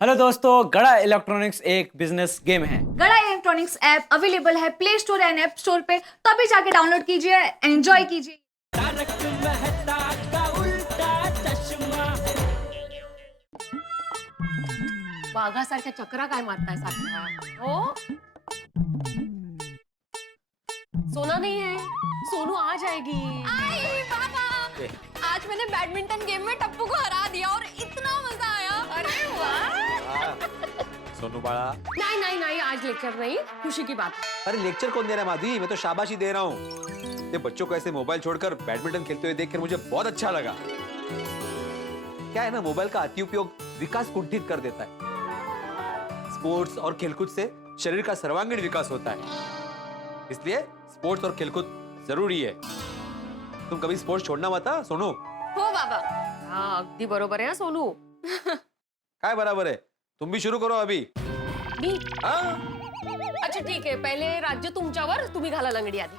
Hello दोस्तों, गड़ा electronics एक बिजनेस गेम है। गड़ा इलेक्ट्रॉनिक्स ऐप अवेलेबल है play store and app store पे, तो अभी जाके डाउनलोड कीजिए, एंजॉय कीजिए। वाघासारख्या चक्रा काय मारताय सारख्या? हो, सोना नहीं है, सोनू आ जाएगी। आई बाबा, आज मैंने बैडमिंटन गेम में टप्पू को हरा दिया और इतना मजा आया। अरे वाह। सोनू बाळा, नहीं नहीं नहीं, आज लेक्चर नहीं, खुशी की बात। अरे लेक्चर कौन दे रहा है माधवी? मैं तो शाबाशी दे रहा हूँ। ये बच्चों को ऐसे मोबाइल छोड़कर बैडमिंटन खेलते हुए देखकर मुझे बहुत अच्छा लगा। क्या है ना, मोबाइल का अति उपयोग विकास कुंठित कर देता है। स्पोर्ट्स और खेलकूद से शरीर का सर्वांगीण विकास होता है, इसलिए स्पोर्ट्स और खेलकूद जरूरी है। तुम कभी स्पोर्ट्स छोड़ना मत हा, सोनू। हो बाबा। हाँ, अगदी बरोबर है सोनू। काय बराबर है, तुम भी शुरू करो अभी। मी हाँ? अच्छा ठीक है, पहले राज्य तुमच्यावर, तुम्ही घाला लंगडी आधी।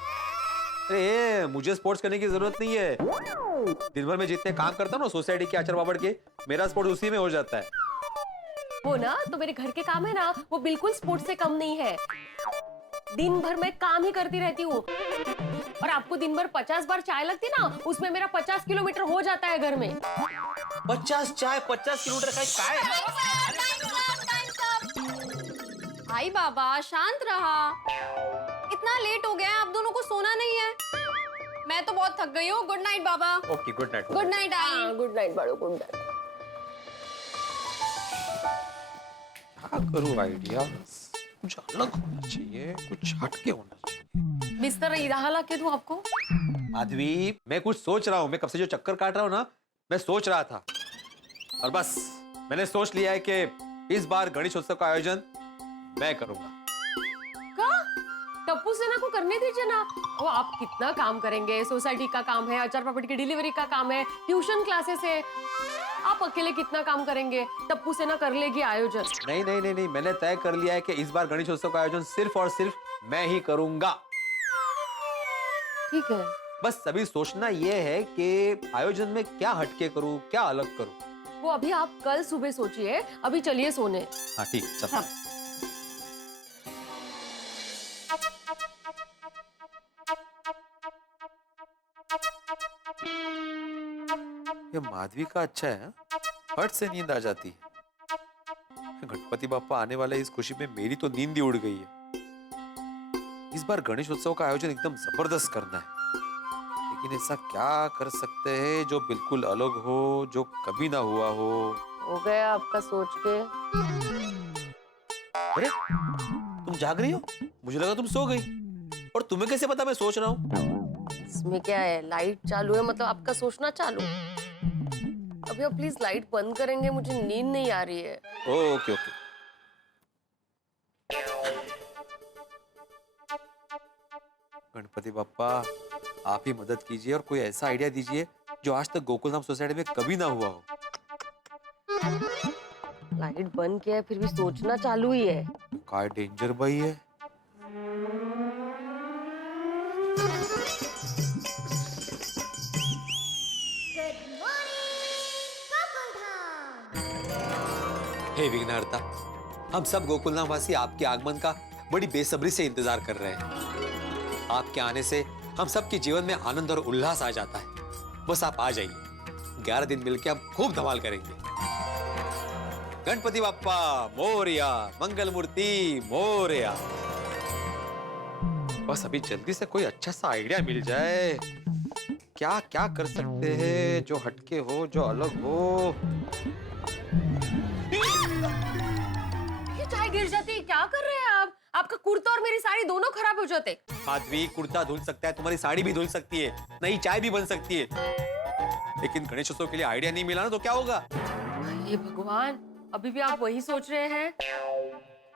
अरे मुझे स्पोर्ट्स करने की जरूरत नहीं है। दिन भर में जितने काम करता हूँ ना सोसाइटी के आचर बाबड़ के, मेरा स्पोर्ट्स उसी में हो जाता है। वो ना, तो मेरे घर के काम है ना, वो बिल्कुल स्पोर्ट्स से कम नहीं है। दिन भर मैं काम ही करती रहती हूँ, और आपको दिन भर 50 बार चाय लगती ना, उसमें मेरा 50 किलोमीटर हो जाता है घर में। 50 चाय 50 किलोमीटर काय? आई बाबा, शांत रहा। इतना लेट हो गया है, आप दोनों को सोना नहीं है। मैं तो बहुत थक गई हूँ। Good night Baba. Okay, good night. Good night I. Good night बड़ो, गुड नाइट। क्या करूँ आइडिया? कुछ अलग होना चाहिए, कुछ हटके होना चाहिए। बिस्तर इधर ला के दूं आपको? माधवी, मैं कुछ सोच रहा हूँ। मैं कब से जो चक्कर काट रहा हूँ ना, मैं सोच रहा था, और बस मैंने सोच लिया है कि इस बार गणेश उत्सव का आयोजन मैं करूंगा। का? टप्पू सेना को करने दीजिए ना। वो आप कितना काम करेंगे? सोसाइटी का काम है, अचार पापड़ की डिलीवरी का काम है, ट्यूशन क्लासेस है। आप अकेले कितना काम करेंगे? टप्पू सेना कर लेगी आयोजन। नहीं नहीं नहीं नहीं, मैंने तय कर लिया है कि इस बार गणेश उत्सव का आयोजन सिर्फ और सिर्फ मैं ही करूंगा। ठीक है। बस अभी सोचना यह है कि आयोजन में क्या हटके करूं, क्या अलग करूं। वो अभी आप कल सुबह सोचिए, अभी चलिए सोने। हाँ ठीक, चल। हाँ। ये माधवी का अच्छा है, फट से नींद आ जाती है। गणपति बाप्पा आने वाले इस खुशी में मेरी तो नींद ही उड़ गई है। इस बार गणेश उत्सव का आयोजन एकदम जबरदस्त करना है, लेकिन ऐसा क्या कर सकते हैं जो बिल्कुल अलग हो, जो कभी ना हुआ हो गया आपका सोच के? अरे तुम जाग रही हो? मुझे लगा तुम सो गई। और तुम्हें कैसे पता मैं सोच रहा हूँ? इसमें क्या है, लाइट चालू है मतलब आपका सोचना चालू। अभी आप प्लीज लाइट बंद करेंगे, मुझे नींद नहीं आ रही है। Okay okay. गणपति बाप्पा, आप ही मदद कीजिए और कोई ऐसा आइडिया दीजिए जो आज तक गोकुलधाम सोसाइटी में कभी ना हुआ हो। लाइट बंद किया है फिर भी सोचना चालू ही है। काय डेंजर भाई है। हे विघ्नहर्ता, हम सब गोकुलधाम वासी आपके आगमन का बड़ी बेसब्री से इंतजार कर रहे हैं। आपके आने से हम सबके जीवन में आनंद और उल्लास आ जाता है। बस आप आ जाइए, 11 दिन मिलके हम खूब धमाल करेंगे। गणपति बाप्पा मोरया, मंगल मूर्ति मोरया। बस अभी जल्दी से कोई अच्छा सा आइडिया मिल जाए। क्या क्या कर सकते हैं जो हटके हो, जो अलग हो। ये चाय गिर जाती है, क्या कर रहे हैं आप? आपका कुर्ता और मेरी साड़ी दोनों खराब हो जाते। माधवी, कुर्ता धुल सकता है, तुम्हारी साड़ी भी धुल सकती है, नई चाय भी बन सकती है, लेकिन गणेश उत्सव के लिए आइडिया नहीं मिला ना तो क्या होगा? हे भगवान, अभी भी आप वही सोच रहे हैं?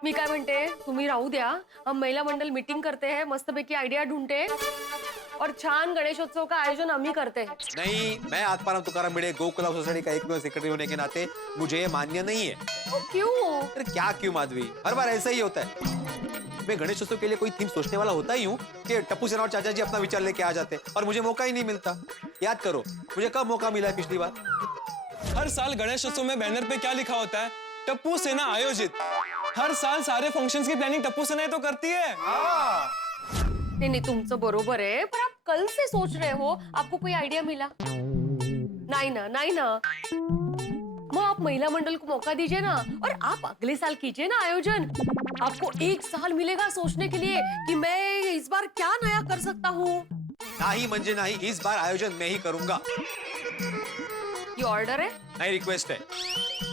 मी काय म्हणते, तुम्ही राहू द्या, हम महिला मंडल मीटिंग करते हैं, मस्तपैकी आइडिया ढूंढते और छान गणेशोत्सव का आयोजन हम ही करते हैं। नहीं, मैं आत्माराम तुकाराम भिड़े गोकुलधाम सोसाइटी का एकमेव सेक्रेटरी होने के नाते मुझे ये मान्य नहीं है। तो क्यों? अरे क्या क्यों माधवी, हर बार ऐसा ही होता है। मैं गणेश उत्सव के लिए कोई थीम सोचने वाला होता ही हूँ कि टप्पू सेना और चाचा जी अपना विचार लेके आ जाते और मुझे मौका ही नहीं मिलता। याद करो, मुझे कब मौका मिला है पिछली बार? हर साल गणेश उत्सव में बैनर पे क्या लिखा होता है? टप्पू सेना आयोजित। हर साल सारे फंक्शंस की प्लानिंग टप्पू सेना ही तो करती है। नहीं, तुमचं बरोबर आहे, पर आप कल से सोच रहे हो, आपको कोई आइडिया मिला? नहीं ना। मग आप महिला मंडल को मौका दीजिए ना, और आप अगले साल कीजिए ना आयोजन। आपको 1 साल मिलेगा सोचने के लिए कि मैं इस बार क्या नया कर सकता हूँ। नहीं म्हणजे नहीं, इस बार आयोजन मैं ही करूंगा। ये ऑर्डर है? नहीं, रिक्वेस्ट है।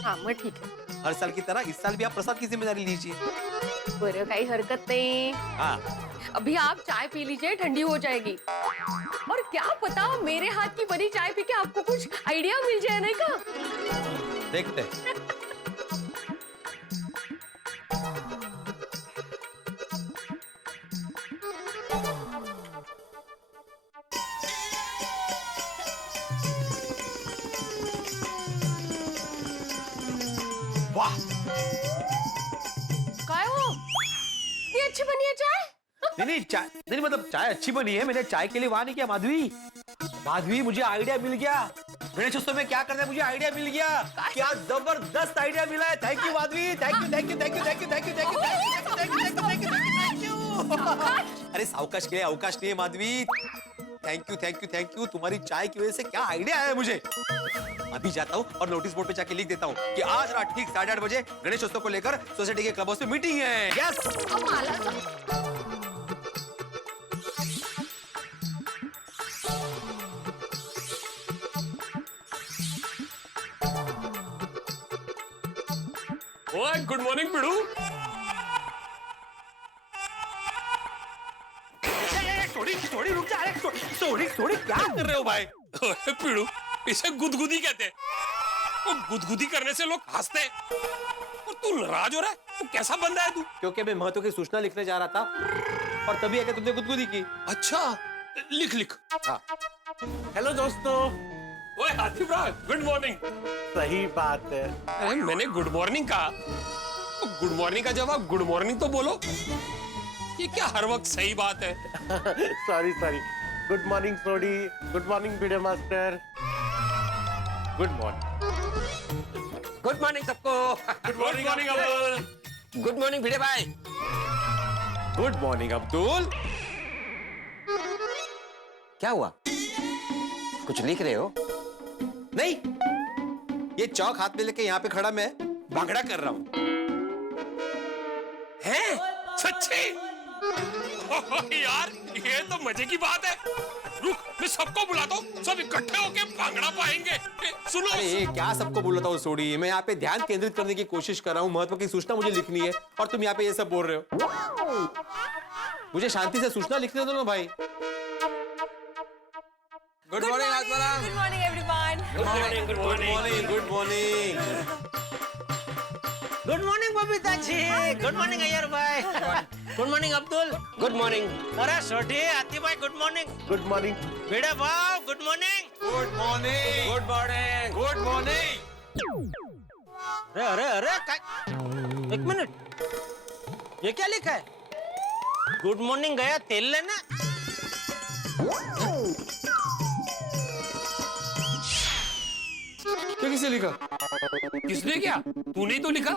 हाँ, मग ठीक है। हर साल की तरह इस साल भी आप प्रसाद की जिम्मेदारी लीजिए। बरं, काही हरकत नहीं। हाँ, अभी आप चाय पी लीजिए, ठंडी हो जाएगी। और क्या पता मेरे हाथ की बनी चाय पी के आपको कुछ आइडिया मिल जाए, नहीं का? देखते हैं। वाह, काय हो? ये अच्छी बनी है चाय? नहीं चाय नहीं, मतलब चाय अच्छी बनी है। मैंने चाय के लिए वहां नहीं किया। माधवी, मुझे आइडिया मिल गया। गणेशोत्सव में क्या करना है, मुझे आइडिया मिल गया। क्या जबरदस्त आइडिया मिला है। Thank you Madhavi, thank you. अरे सावकाश के लिए अवकाश नहीं है माधवी। Thank you. तुम्हारी चाय की वजह से क्या आइडिया है मुझे। अभी जाता हूँ और नोटिस बोर्ड पे जाके लिख देता हूँ कि आज रात ठीक 8:30 बजे गणेशोत्सव को लेकर सोसाइटी के क्लब हाउस में मीटिंग है। यस। ओए, गुड मॉर्निंग पिड़ू। थोड़ी रुक जा। थोड़ी क्या कर रहे हो भाई? ओए पिड़ू, इसे गुदगुदी कहते हैं। वो गुदगुदी करने से लोग हंसते हैं। और तू नाराज हो रहा है? तू कैसा बंदा है तू? क्योंकि मैं महत्व की सूचना लिखने जा रहा था और तभी आके तुमने गुदगुदी की। अच्छा, लिख। हाँ। हेलो दोस्तों। ओए आतिफ राज, गुड मॉर्निंग। सही बात है। अरे मैंने गुड मॉर्निंग कहा, तो गुड मॉर्निंग का जवाब गुड मॉर्निंग तो बोलो। ये क्या हर वक्त सही बात है? Sorry. Good morning Sodhi. Good morning Bhide master. Good morning. Good morning सबको। Good morning Abdul. Good morning Bhide भाई। Good morning Abdul. क्या हुआ, कुछ लिख रहे हो? नहीं, ये चौक हाथ में लेके यहाँ पे खड़ा मैं भांगड़ा कर रहा हूँ। हैं? सच्ची? ओह यार, ये तो मजे की बात है। रुक, मैं सबको बुलाता हूँ, सब इकट्ठे होके भांगड़ा पाएंगे। सुनो। अरे क्या सबको बोल रहा हूँ सोडी, मैं यहाँ पे ध्यान केंद्रित करने की कोशिश कर रहा हूँ। महत्व की सूचना मुझे लिखनी है और तुम यहाँ पे ये सब बोल रहे हो। मुझे शांति से सूचना लिखने दो ना भाई। Good morning Atmaram. Good morning everyone. Good morning. Good morning. Good morning Babita ji. Good morning Iyer भाई। Good morning Abdul. Good morning. अरे छोटी आती भाई good morning. Good morning. Bhide भाव good morning. Good morning. Good morning. Good morning. अरे एक मिनट, ये क्या लिखा है? गुड मॉर्निंग गया तेल लेना। क्या किसने लिखा? किसने क्या? तूने ही तो लिखा।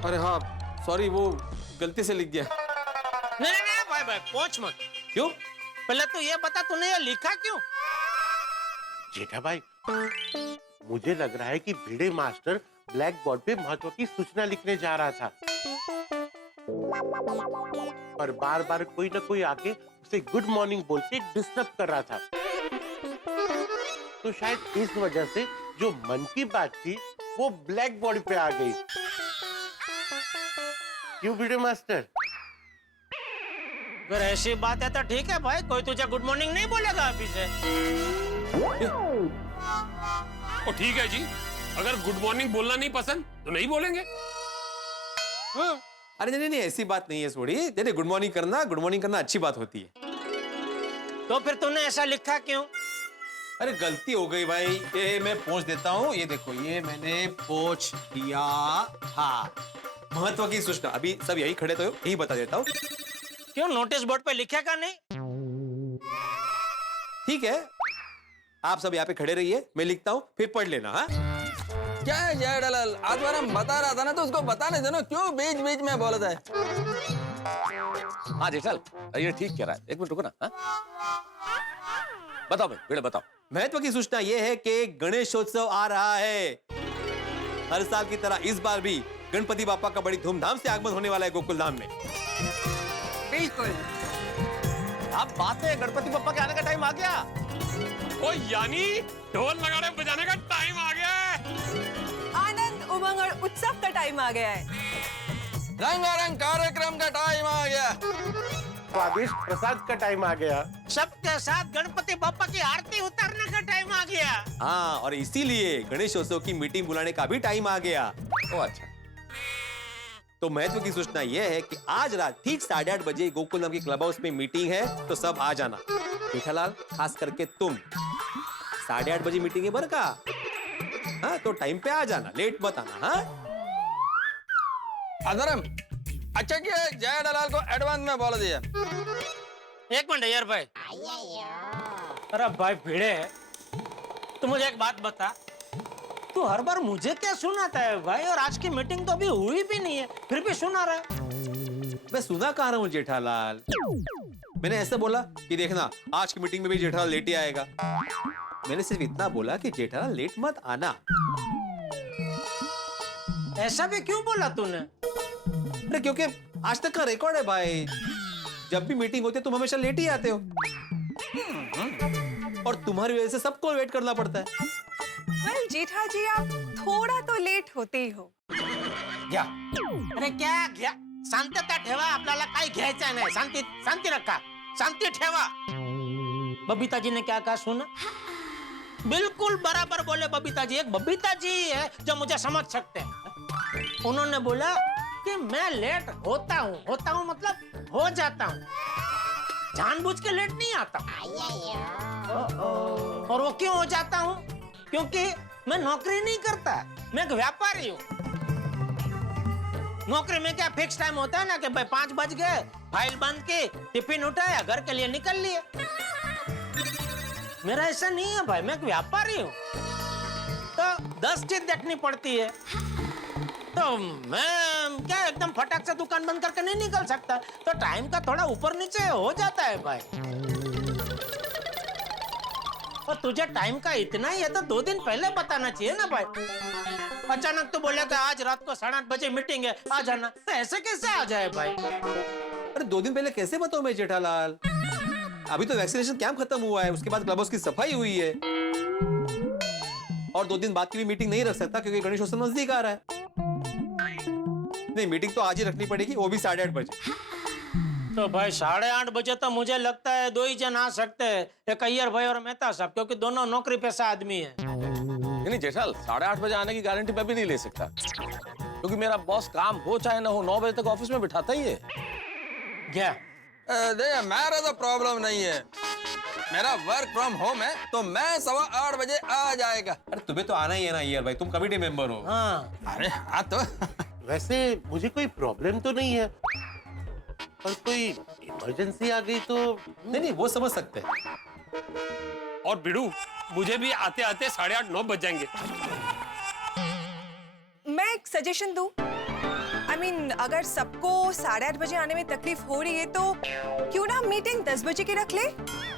अरे हाँ सॉरी, वो गलती से लिख दिया। नहीं भाई पहुंच मत। क्यों? पहले तो ये बता तूने ये लिखा क्यों? जेठा भाई, मुझे लग रहा है कि भिड़े मास्टर ब्लैक बोर्ड पे महत्व की सूचना लिखने जा रहा था, पर बार बार कोई ना कोई आके उसे गुड मॉर्निंग बोल के डिस्टर्ब कर रहा था। तो शायद इस वजह से जो मन की बात थी वो ब्लैक बोर्ड पे आ गई। क्यों भिड़े मास्टर? अगर ऐसी बात है तो ठीक है भाई, कोई तुझे गुड मॉर्निंग नहीं बोलेगा अभी से। ओ ठीक है जी, अगर गुड मॉर्निंग बोलना नहीं पसंद तो नहीं बोलेंगे। अरे नहीं, ऐसी बात नहीं है सोडी। नहीं, गुड मॉर्निंग करना अच्छी बात होती है। तो फिर तूने ऐसा लिखा क्यों? अरे गलती हो गई भाई, ये मैं पोंछ देता हूँ। ये देखो, ये मैंने पोंछ दिया। हाँ, महत्व की सूचना। अभी सब यही खड़े तो यही बता देता हूँ। क्यों नोटिस बोर्ड पे लिखेगा नहीं? ठीक है, आप सब यहाँ पे खड़े रहिए, मैं लिखता हूँ, फिर पढ़ लेना। हाँ क्या है जयदलाल, आज बार हम बता रहा था ना तो उसको बताने दो ना, क्यों बीच बीच में बोलता है? हाँ जेठल, ये ठीक कह रहा है, एक मिनट रुको ना। हाँ? बताओ भाई, बेटा बताओ। महत्व की सूचना यह है कि गणेशोत्सव आ रहा है। हर साल की तरह इस बार भी गणपति बापा का बड़ी धूमधाम से आगमन होने वाला है गोकुलधाम में। बिल्कुल। आप बात है, गणपति बप्पा के आने का टाइम आ गया। ओ यानी ढोल नगाड़े बजाने का टाइम आ गया है। आनंद, उमंग और उत्सव का टाइम आ गया है। रंगारंग कार्यक्रम का टाइम आ गया। स्वादिष्ट प्रसाद का टाइम आ गया। सबके साथ गणपति बप्पा की आरती उतारने का टाइम आ गया। हाँ, और इसीलिए गणेशोत्सव की मीटिंग बुलाने का भी टाइम आ गया। ओ अच्छा। तो महत्व की सूचना यह है कि आज रात ठीक 8:30 बजे गोकुलधाम की क्लब हाउस में मीटिंग है, तो सब आ जाना। जेठालाल, खास करके तुम 8:30 बजे मीटिंग है बरका। हाँ, तो टाइम पे आ जाना, लेट मत आना। हाँ अधरम, अच्छा किया जयदलाल को एडवांस में बोल दिया। एक मिनट यार भाई। अरे भाई भिड़े, तू मुझे एक बात बता, तू हर बार मुझे क्या सुनाता है भाई? और आज की मीटिंग तो अभी हुई भी नहीं है, फिर भी सुना रहा है। मैं सुना कह रहा हूँ जेठालाल। मैंने ऐसा बोला कि देखना आज की मीटिंग में भी जेठालाल लेट ही आएगा। मैंने सिर्फ इतना बोला कि जेठालाल लेट मत आना। ऐसा भी क्यों बोला तूने? अरे क्योंकि आज तक का रिकॉर्ड है भाई, जब भी मीटिंग होती है तुम हमेशा लेट ही आते हो, और तुम्हारी वजह से सबको वेट करना पड़ता है। वेल जेठा जी, आप थोड़ा तो लेट होते ही हो। घ्या. अरे क्या घ्या? शांतता ठेवा, आपल्याला काही घ्यायचं नाही. शांती रखा, शांति ठेवा. बबीता जी ने क्या कहा सुना? बिल्कुल बराबर बोले बबीता जी। एक बबीता जी है जो मुझे समझ सकते हैं। उन्होंने बोला कि मैं लेट होता हूँ मतलब हो जाता हूँ, जानबूझ के लेट नहीं आता। और वो क्यों हो जाता हूँ? क्योंकि मैं नौकरी नहीं करता, मैं एक व्यापारी हूँ। नौकरी में क्या फिक्स टाइम होता है ना कि भाई 5 बज गए, फाइल बंद की, टिफिन उठाया, घर के लिए निकल लिए। मेरा ऐसा नहीं है भाई, मैं एक व्यापारी हूँ, तो 10 चीज देखनी पड़ती है। तो मैं क्या एकदम फटाक से दुकान बंद करके नहीं निकल सकता, तो टाइम का थोड़ा ऊपर नीचे हो जाता है भाई। और तुझे टाइम का इतना ही है तो 2 दिन पहले बताना चाहिए ना भाई। अचानक तो बोले कि आज रात को 8:30 बजे मीटिंग है, आ जाना, तो ऐसे कैसे आ जाए भाई? अरे 2 दिन पहले कैसे बताऊं मैं जेठालाल? अभी तो वैक्सीनेशन कैंप खत्म हुआ है, उसके बाद क्लब हाउस की सफाई हुई है, और 2 दिन बाद की भी मीटिंग नहीं रख सकता क्योंकि गणेशोत्सव नजदीक आ रहा है। नहीं, मीटिंग तो आज ही रखनी पड़ेगी, वो भी 8:30 बजे। तो भाई 8:30 बजे तो मुझे लगता है 2 ही जन आ सकते हैं, एक अय्यर भाई और मेहता साहब, क्योंकि दोनों नौकरी पेशा आदमी है। नहीं जेठाल, 8:30 बजे आने की गारंटी मैं भी नहीं ले सकता, क्योंकि मेरा बॉस काम हो चाहे ना हो 9 बजे तक ऑफिस में बिठाता ही है। क्या? देखिए मेरा तो प्रॉब्लम नहीं है, मेरा वर्क फ्रॉम होम है, तो मैं 8:15 बजे आ जाएगा। अरे तुम्हें तो आना ही है ना यार भाई, तुम कमिटी मेंबर हो। हाँ। अरे हाँ तो वैसे मुझे कोई प्रॉब्लम तो नहीं है, पर कोई इमरजेंसी आ गई तो नहीं, वो समझ सकते हैं। और बिड़ू, मुझे भी आते आते 8:30-9 बज जाएंगे। मैं एक सजेशन दूं? I mean, अगर सबको 8:30 बजे आने में तकलीफ हो रही है तो क्यों ना मीटिंग 10 बजे की रख ले?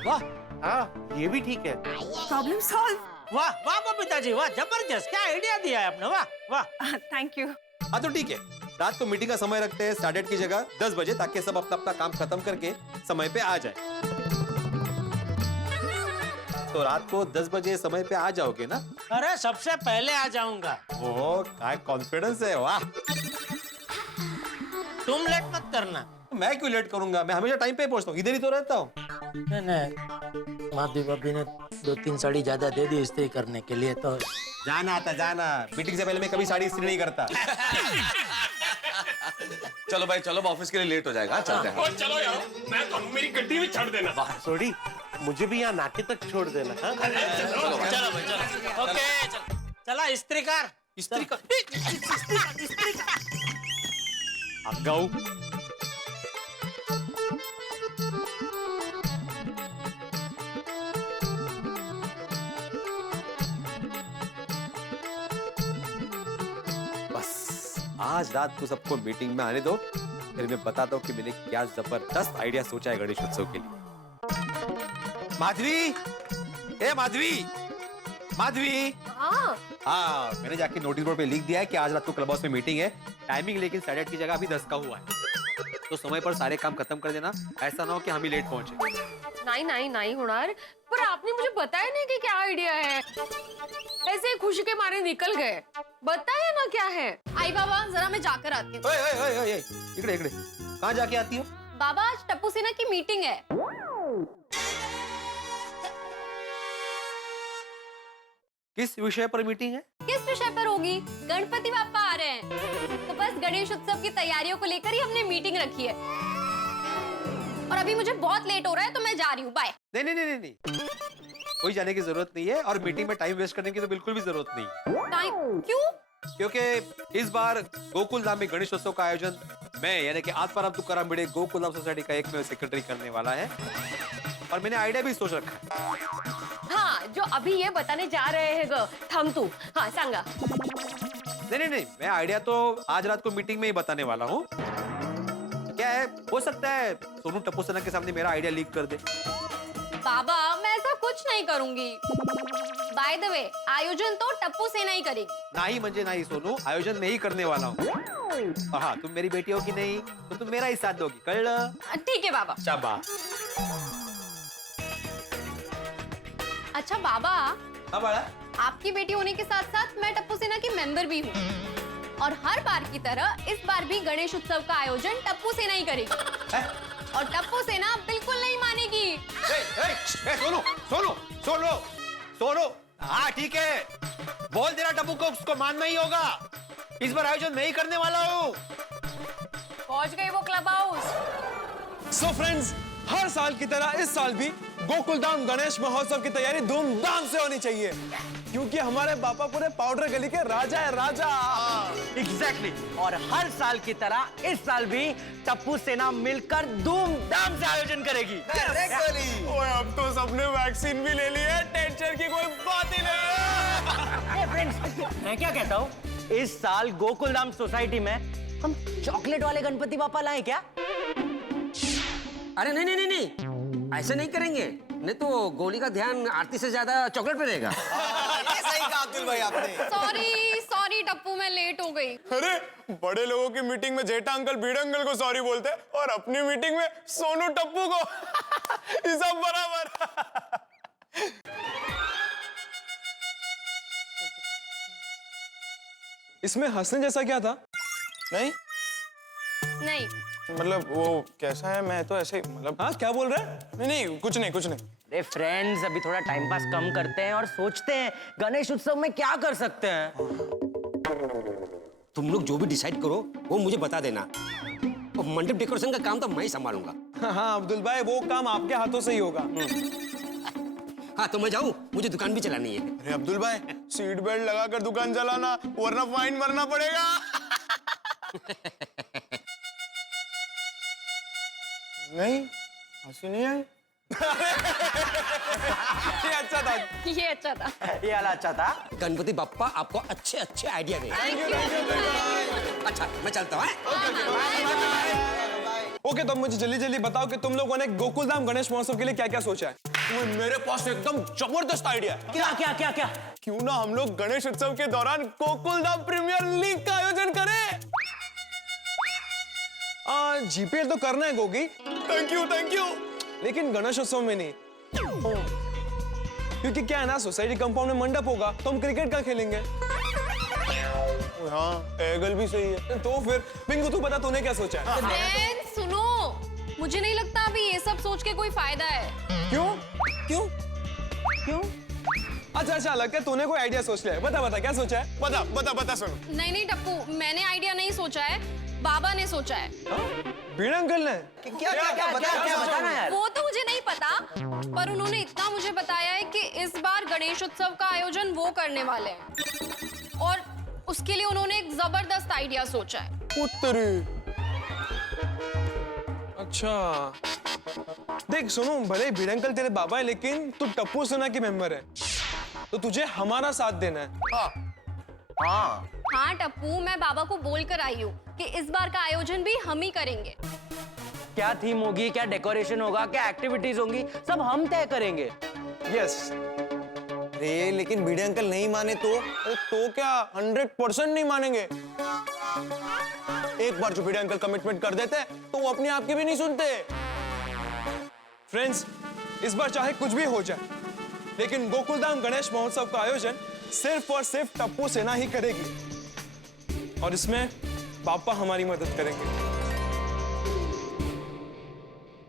वाह, हाँ ये भी ठीक है। Problem solve. वाह वाह बबीता जी, वाह जबरदस्त, क्या आइडिया दिया है आपने, वाह वाह। Thank you. हाँ तो ठीक है, रात को मीटिंग का समय रखते हैं 8:30 की जगह 10 बजे, ताकि सब अपना अपना काम खत्म करके समय पे आ जाए। तो रात को 10 बजे समय पे आ जाओगे ना? अरे सबसे पहले आ जाऊंगा। ओह, क्या कॉन्फिडेंस है, वाह। तुम लेट मत करना। मैं क्यों लेट करूंगा, मैं हमेशा टाइम पे पहुंचता हूँ, इधर ही तो रहता हूँ। नहीं, माधवी भाभी ने 2-3 साड़ी ज्यादा दे दी इस्त्री करने के लिए, तो जाना आता जाना, मीटिंग से पहले मैं कभी साड़ी इस्त्री नहीं करता। चलो भाई चलो, ऑफिस के लिए लेट हो जाएगा, चलते हैं। और चलो यार, मैं तो मेरी गड्डी में छड़ देना। सॉरी, मुझे भी यहाँ नाके तक छोड़ देना। हाँ? चलो भाई चलो, ओके चला इस्त्री कर, इस्त्री कर, इस्त्री कर। अगाऊ। आज रात को सबको मीटिंग में आने दो, फिर मैं बताता हूँ कि मैंने क्या जबरदस्त आइडिया सोचा है गणेश उत्सव के लिए। माधवी, ए माधवी, माधवी। हाँ हाँ, मैंने जाके नोटिस बोर्ड पे लिख दिया है कि आज रात को क्लब हाउस में मीटिंग है। टाइमिंग लेकिन 8:30 की जगह अभी 10 का हुआ है, तो समय पर सारे काम खत्म कर देना, ऐसा ना हो कि हम ही लेट पहुंचे। नहीं नहीं नहीं होणार, पर आपने मुझे बताया नहीं कि क्या आइडिया है। ऐसे ही खुशी के मारे निकल गए, बताया ना क्या है। आई बाबा जरा मैं जाकर आती हूँ। ओए ओए ओए ओए, इकड़े इकड़े, कहाँ जाके आती हो? बाबा आज टप्पू सेना की मीटिंग है। किस विषय पर मीटिंग है? किस विषय पर होगी? गणपति बाप्पा आ रहे हैं, तो बस गणेश उत्सव की तैयारियों को लेकर ही हमने मीटिंग रखी है। और अभी मुझे बहुत लेट हो रहा है तो मैं जा रही हूँ, बाय। नहीं नहीं नहीं नहीं, कोई जाने की जरूरत नहीं है, और मीटिंग में टाइम वेस्ट करने की तो बिल्कुल भी जरूरत नहीं। टाइम क्यों? क्योंकि इस बार गोकुल धाम में गणेश उत्सव का आयोजन मैं यानी कि आत्माराम तुकाराम भिड़े गोकुल धाम सोसाइटी का एकमेव सेक्रेटरी करने वाला है, और मैंने आइडिया भी सोच रखा है। हाँ, जो अभी ये बताने जा रहे हैं ग, थम तू। हाँ सांगा। नहीं नहीं नहीं, मैं आइडिया तो आज रात को मीटिंग में ही बताने वाला हूँ। क्या है, हो सकता है सोनू टप्पू सेना के सामने मेरा आइडिया लीक कर दे। बाबा मैं ऐसा कुछ नहीं करूंगी। बाय द वे आयोजन तो टप्पू सेना ही करेगी। नहीं मंजे नहीं सोनू, आयोजन मैं ही करने वाला हूँ। और हाँ, तुम मेरी बेटी हो कि नहीं, तो तुम मेरा ही साथ दोगी, कल? ठीक है बाबा। शाबाश। अच्छा बाबा, हाँ बड़ा, आपकी बेटी होने के साथ साथ मैं टप्पू सेना की मेंबर भी हूँ, और हर बार की तरह इस बार भी गणेश उत्सव का आयोजन टप्पू सेना ही करेगी। है? और टप्पू सेना बिल्कुल नहीं मानेगी। सोनू सोनू सोनू सोनू, हाँ ठीक है, बोल देना टप्पू को, उसको मानना ही होगा। इस बार आयोजन मैं ही करने वाला हूँ। पहुंच गई वो क्लब हाउस। सो फ्रेंड्स, हर साल की तरह इस साल भी गोकुलधाम गणेश महोत्सव की तैयारी धूमधाम से होनी चाहिए, क्योंकि हमारे बापा पूरे पाउडर गली के राजा है, राजा। एग्जैक्टली। और हर साल की तरह इस साल भी टप्पू सेना मिलकर धूमधाम से आयोजन करेगी। ओए, अब तो सबने वैक्सीन भी ले ली है, टेंशन की कोई बात ही नहीं। फ्रेंड्स, मैं क्या कहता हूँ, इस साल गोकुलधाम सोसाइटी में हम चॉकलेट वाले गणपति बापा लाएं क्या? अरे नहीं नहीं नहीं नहीं, ऐसे नहीं करेंगे, नहीं तो गोली का ध्यान आरती से ज्यादा चॉकलेट पे रहेगा। ये सही कहा अब्दुल भाई आपने। सॉरी टप्पू, मैं लेट हो गई। अरे बड़े लोगों की मीटिंग में जेठा अंकल भीड़ अंकल को सॉरी बोलते हैं, और अपनी मीटिंग में सोनू टप्पू को। ये सब बराबर। इसमें हंसने जैसा क्या था? नहीं नहीं मतलब वो कैसा है, मैं तो ऐसे ही मतलब। हाँ क्या बोल रहे हैं? नहीं नहीं कुछ नहीं कुछ नहीं। अरे फ्रेंड्स, अभी थोड़ा टाइम पास कम करते हैं और सोचते हैं गणेश उत्सव में क्या कर सकते हैं। तुम लोग जो भी डिसाइड करो वो मुझे बता देना, और मंडप डेकोरेशन का काम तो मैं ही संभालूंगा। हाँ अब्दुल भाई, वो काम आपके हाथों से ही होगा। हाँ तो मैं जाऊँ, मुझे दुकान भी चलानी है। अरे अब्दुल भाई, सीट बेल्ट लगाकर दुकान चलाना, वरना फाइन भरना पड़ेगा। नहीं, हंसी नहीं आई। ये अच्छा था। ये अच्छा था। ये वाला अच्छा था। गणपति बप्पा आपको अच्छे अच्छे आइडिया दे। अच्छा मैं चलता हूँ। ओके, तो मुझे जल्दी जल्दी बताओ कि तुम लोगों ने गोकुलधाम गणेश महोत्सव के लिए क्या क्या सोचा है? मेरे पास एकदम जबरदस्त आइडिया है। क्या क्या क्या क्या? क्यों ना हम लोग गणेश उत्सव के दौरान गोकुलधाम प्रीमियर लीग का आयोजन करें? जीपीएल तो करना है गोगी। थैंक यू, लेकिन गणेश उत्सव में नहीं। क्योंकि क्या है ना, सोसाइटी कंपाउंड में मंडप होगा तो हम क्रिकेट का खेलेंगे। हाँ एगल भी सही है। तो फिर पिंकू तू बता, तूने क्या सोचा है? फ्रेंड्स सुनो, मुझे नहीं लगता अभी ये सब सोच के कोई फायदा है। क्यों क्यों क्यों? अच्छा लगता है तूने कोई आइडिया सोच लिया है। बता क्या सोचा है? बता सुनो। नहीं टप्पू, मैंने आइडिया नहीं सोचा है, बाबा ने सोचा है। बीड़ा अंकल ने? क्या बताना यार। वो तो मुझे नहीं पता, पर उन्होंने इतना मुझे बताया है कि इस बार गणेश उत्सव का आयोजन वो करने वाले हैं, और उसके लिए उन्होंने एक जबरदस्त आइडिया सोचा है। उत्तरी। अच्छा देख सुनो, भले ही भीड़ अंकल तेरे बाबा है, लेकिन तू टप्पू सेना की मेंबर है, तो तुझे हमारा साथ देना है। हाँ हाँ टप्पू, मैं बाबा को बोल कर आई हूँ कि इस बार का आयोजन भी हम ही करेंगे। क्या थीम होगी, क्या डेकोरेशन होगा, क्या एक्टिविटीज होंगी, सब हम तय करेंगे। यस। अरे लेकिन भिड़े अंकल नहीं माने तो? अरे तो क्या 100% नहीं मानेंगे। एक बार जो भिड़े अंकल कमिटमेंट कर देते तो वो अपने आप की भी नहीं सुनते। फ्रेंड्स, इस बार चाहे कुछ भी हो जाए, लेकिन गोकुलधाम गणेश महोत्सव का आयोजन सिर्फ और सिर्फ टप्पू सेना ही करेगी, और इसमें पापा हमारी मदद करेंगे।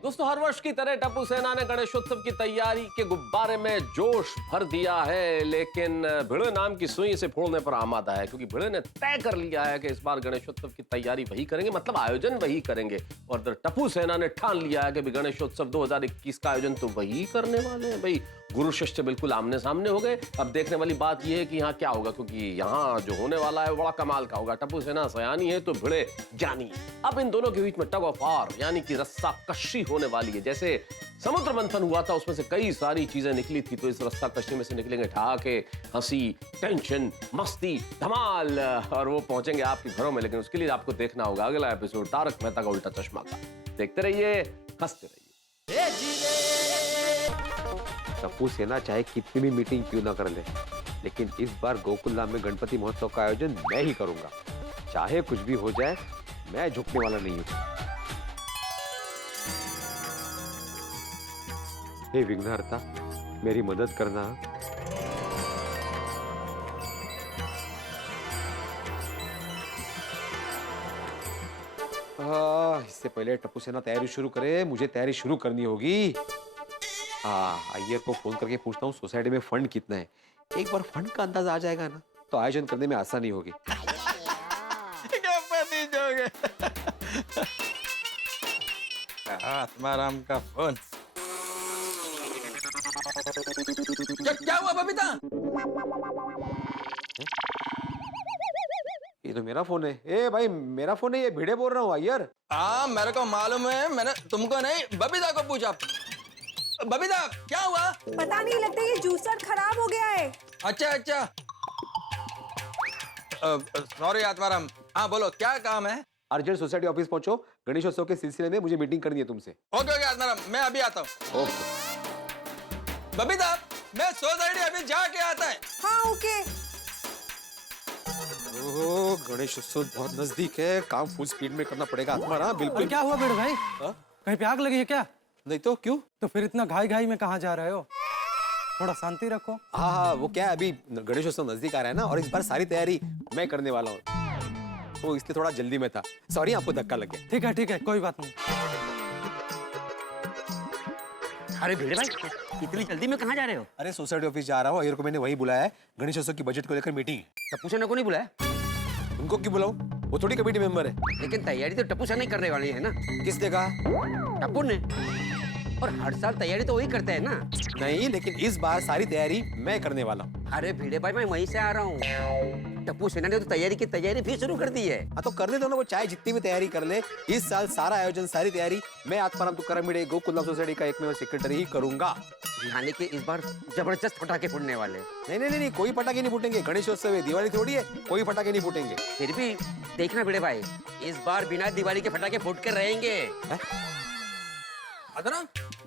दोस्तों, हर वर्ष की तरह टप्पू सेना ने गणेशोत्सव की तैयारी के गुब्बारे में जोश भर दिया है, लेकिन भिड़े नाम की सुई से फोड़ने पर आमादा है, क्योंकि भिड़े ने तय कर लिया है कि इस बार गणेशोत्सव की तैयारी वही करेंगे, मतलब आयोजन वही करेंगे। और इधर टप्पू सेना ने ठान लिया है कि गणेशोत्सव 2021 का आयोजन तो वही करने वाले हैं। भाई, गुरु शिष्य बिल्कुल आमने सामने हो गए। अब देखने वाली बात यह है कि यहाँ क्या होगा, क्योंकि यहाँ जो होने वाला है बड़ा कमाल का होगा। टप्पू सेना सयानी है तो भिड़े जानी। अब इन दोनों के बीच में टग ऑफ वार यानी कि रस्सा कशी होने वाली है। जैसे समुद्र मंथन हुआ था, उसमें से कई सारी चीजें निकली थी, तो इस रस्सा कशी में से निकलेंगे ठहाके, हंसी, टेंशन, मस्ती, धमाल, और वो पहुंचेंगे आपके घरों में। लेकिन उसके लिए आपको देखना होगा अगला एपिसोड तारक मेहता का उल्टा चश्मा का। देखते रहिए, हंसते रहिए। टप्पू सेना चाहे कितनी भी मीटिंग क्यों ना कर ले, लेकिन इस बार गोकुलधाम में गणपति महोत्सव का आयोजन मैं ही करूंगा। चाहे कुछ भी हो जाए, मैं झुकने वाला नहीं हूं। हे विघ्नहर्ता, मेरी मदद करना। इससे पहले टप्पू सेना तैयारी शुरू करे, मुझे तैयारी शुरू करनी होगी। अय्यर को फोन करके पूछता हूँ सोसाइटी में फंड कितना है। एक बार फंड का अंदाजा आ जाएगा ना, तो आयोजन करने में आसानी होगी। आत्माराम का फोन। क्या हुआ बबीता? ये तो मेरा फोन है। ए भाई, मेरा फोन है, ये भिड़े बोल रहा हूँ अय्यर। हाँ, मेरे को मालूम है, मैंने तुमको नहीं बबीता को पूछा। बबीता, क्या हुआ? पता नहीं, लगता है ये जूसर खराब हो गया है। अच्छा। सॉरी आत्माराम। हाँ बोलो, क्या काम है? अर्जेंट सोसाइटी ऑफिस पहुंचो, गणेशोत्सव के सिलसिले में मुझे मीटिंग करनी है तुमसे। ओके आत्माराम, मैं अभी आता हूँ। ओके। बबीता, मैं सोसाइटी अभी जाके आता है। हाँ ओके। ओह, गणेशोत्सव बहुत नजदीक है, काम फुल स्पीड में करना पड़ेगा आत्माराम। बिल्कुल। क्या हुआ बेड़ भाई? कहीं पे आग लगी है क्या? नहीं तो क्यों? तो फिर इतना घाई में कहाँ जा रहे हो? थोड़ा शांति रखो। हाँ, वो क्या है, अभी गणेशोत्सव नजदीक आ रहा है ना, और इस बार सारी तैयारी मैं करने वाला हूँ, तो इसलिए थोड़ा जल्दी में था। सॉरी, आपको धक्का लग गया। ठीक है, कोई बात नहीं। अरे भिड़े भाई, इतनी जल्दी में कहाँ जा रहे हो? अरे सोसाइटी ऑफिस जा रहा हूँ, अय्यर को मैंने वही बुलाया है, गणेशोत्सव की बजट को लेकर मीटिंग है। टप्पू सेना को नहीं बुलाया? उनको क्यों बुलाऊं? वो थोड़ी कमेटी मेंबर है। लेकिन तैयारी तो टप्पू सेना ही करने वाली है ना? किसने कहा? टप्पू ने। और हर साल तैयारी तो वही करते हैं ना? नहीं, लेकिन इस बार सारी तैयारी मैं करने वाला हूँ। अरे भिड़े भाई, मैं वहीं से आ रहा हूँ। टप्पू सेना ने तो तैयारी भी शुरू कर दी है। हाँ, तो करने दो ना, वो चाहे जितनी भी तैयारी कर ले। इस साल सारा आयोजन, सारी तैयारी मैं आत्माराम तुकाराम भिड़े गोकुलधाम सोसाइटी का एकमेव सेक्रेटरी ही करूंगा। यानी कि इस बार जबरदस्त पटाखे फूटने वाले। नहीं, कोई पटाखे नहीं फूटेंगे। गणेशोत्सव है, दिवाली थोड़ी है, कोई पटाखे नहीं फूटेंगे। फिर भी देखना भिड़े भाई, इस बार बिना दिवाली के पटाखे फूट कर रहेंगे। आत्माराम,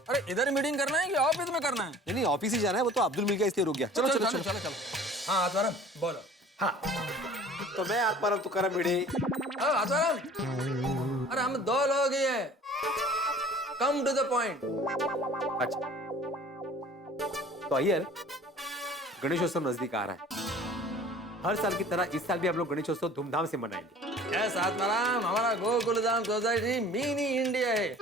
अरे इधर मीटिंग करना है कि ऑफिस में करना है? नहीं, ऑफिस ही जाना है, वो तो अब्दुल मिल गया इसलिए रुक गया। चलो। हाँ आत्माराम, बोलो। हाँ, तो मैं आत्माराम तुकाराम भिड़े। आत्माराम, अरे हम 2 लोग ही हैं, कम टू द पॉइंट। अच्छा, तो अय्यर, गणेशोत्सव नजदीक आ रहा है। हर साल की तरह इस साल भी हम लोग गणेशोत्सव धूमधाम से मनाएंगे। यस आत्माराम, हमारा गोकुलधाम सोसाइटी मिनी इंडिया है,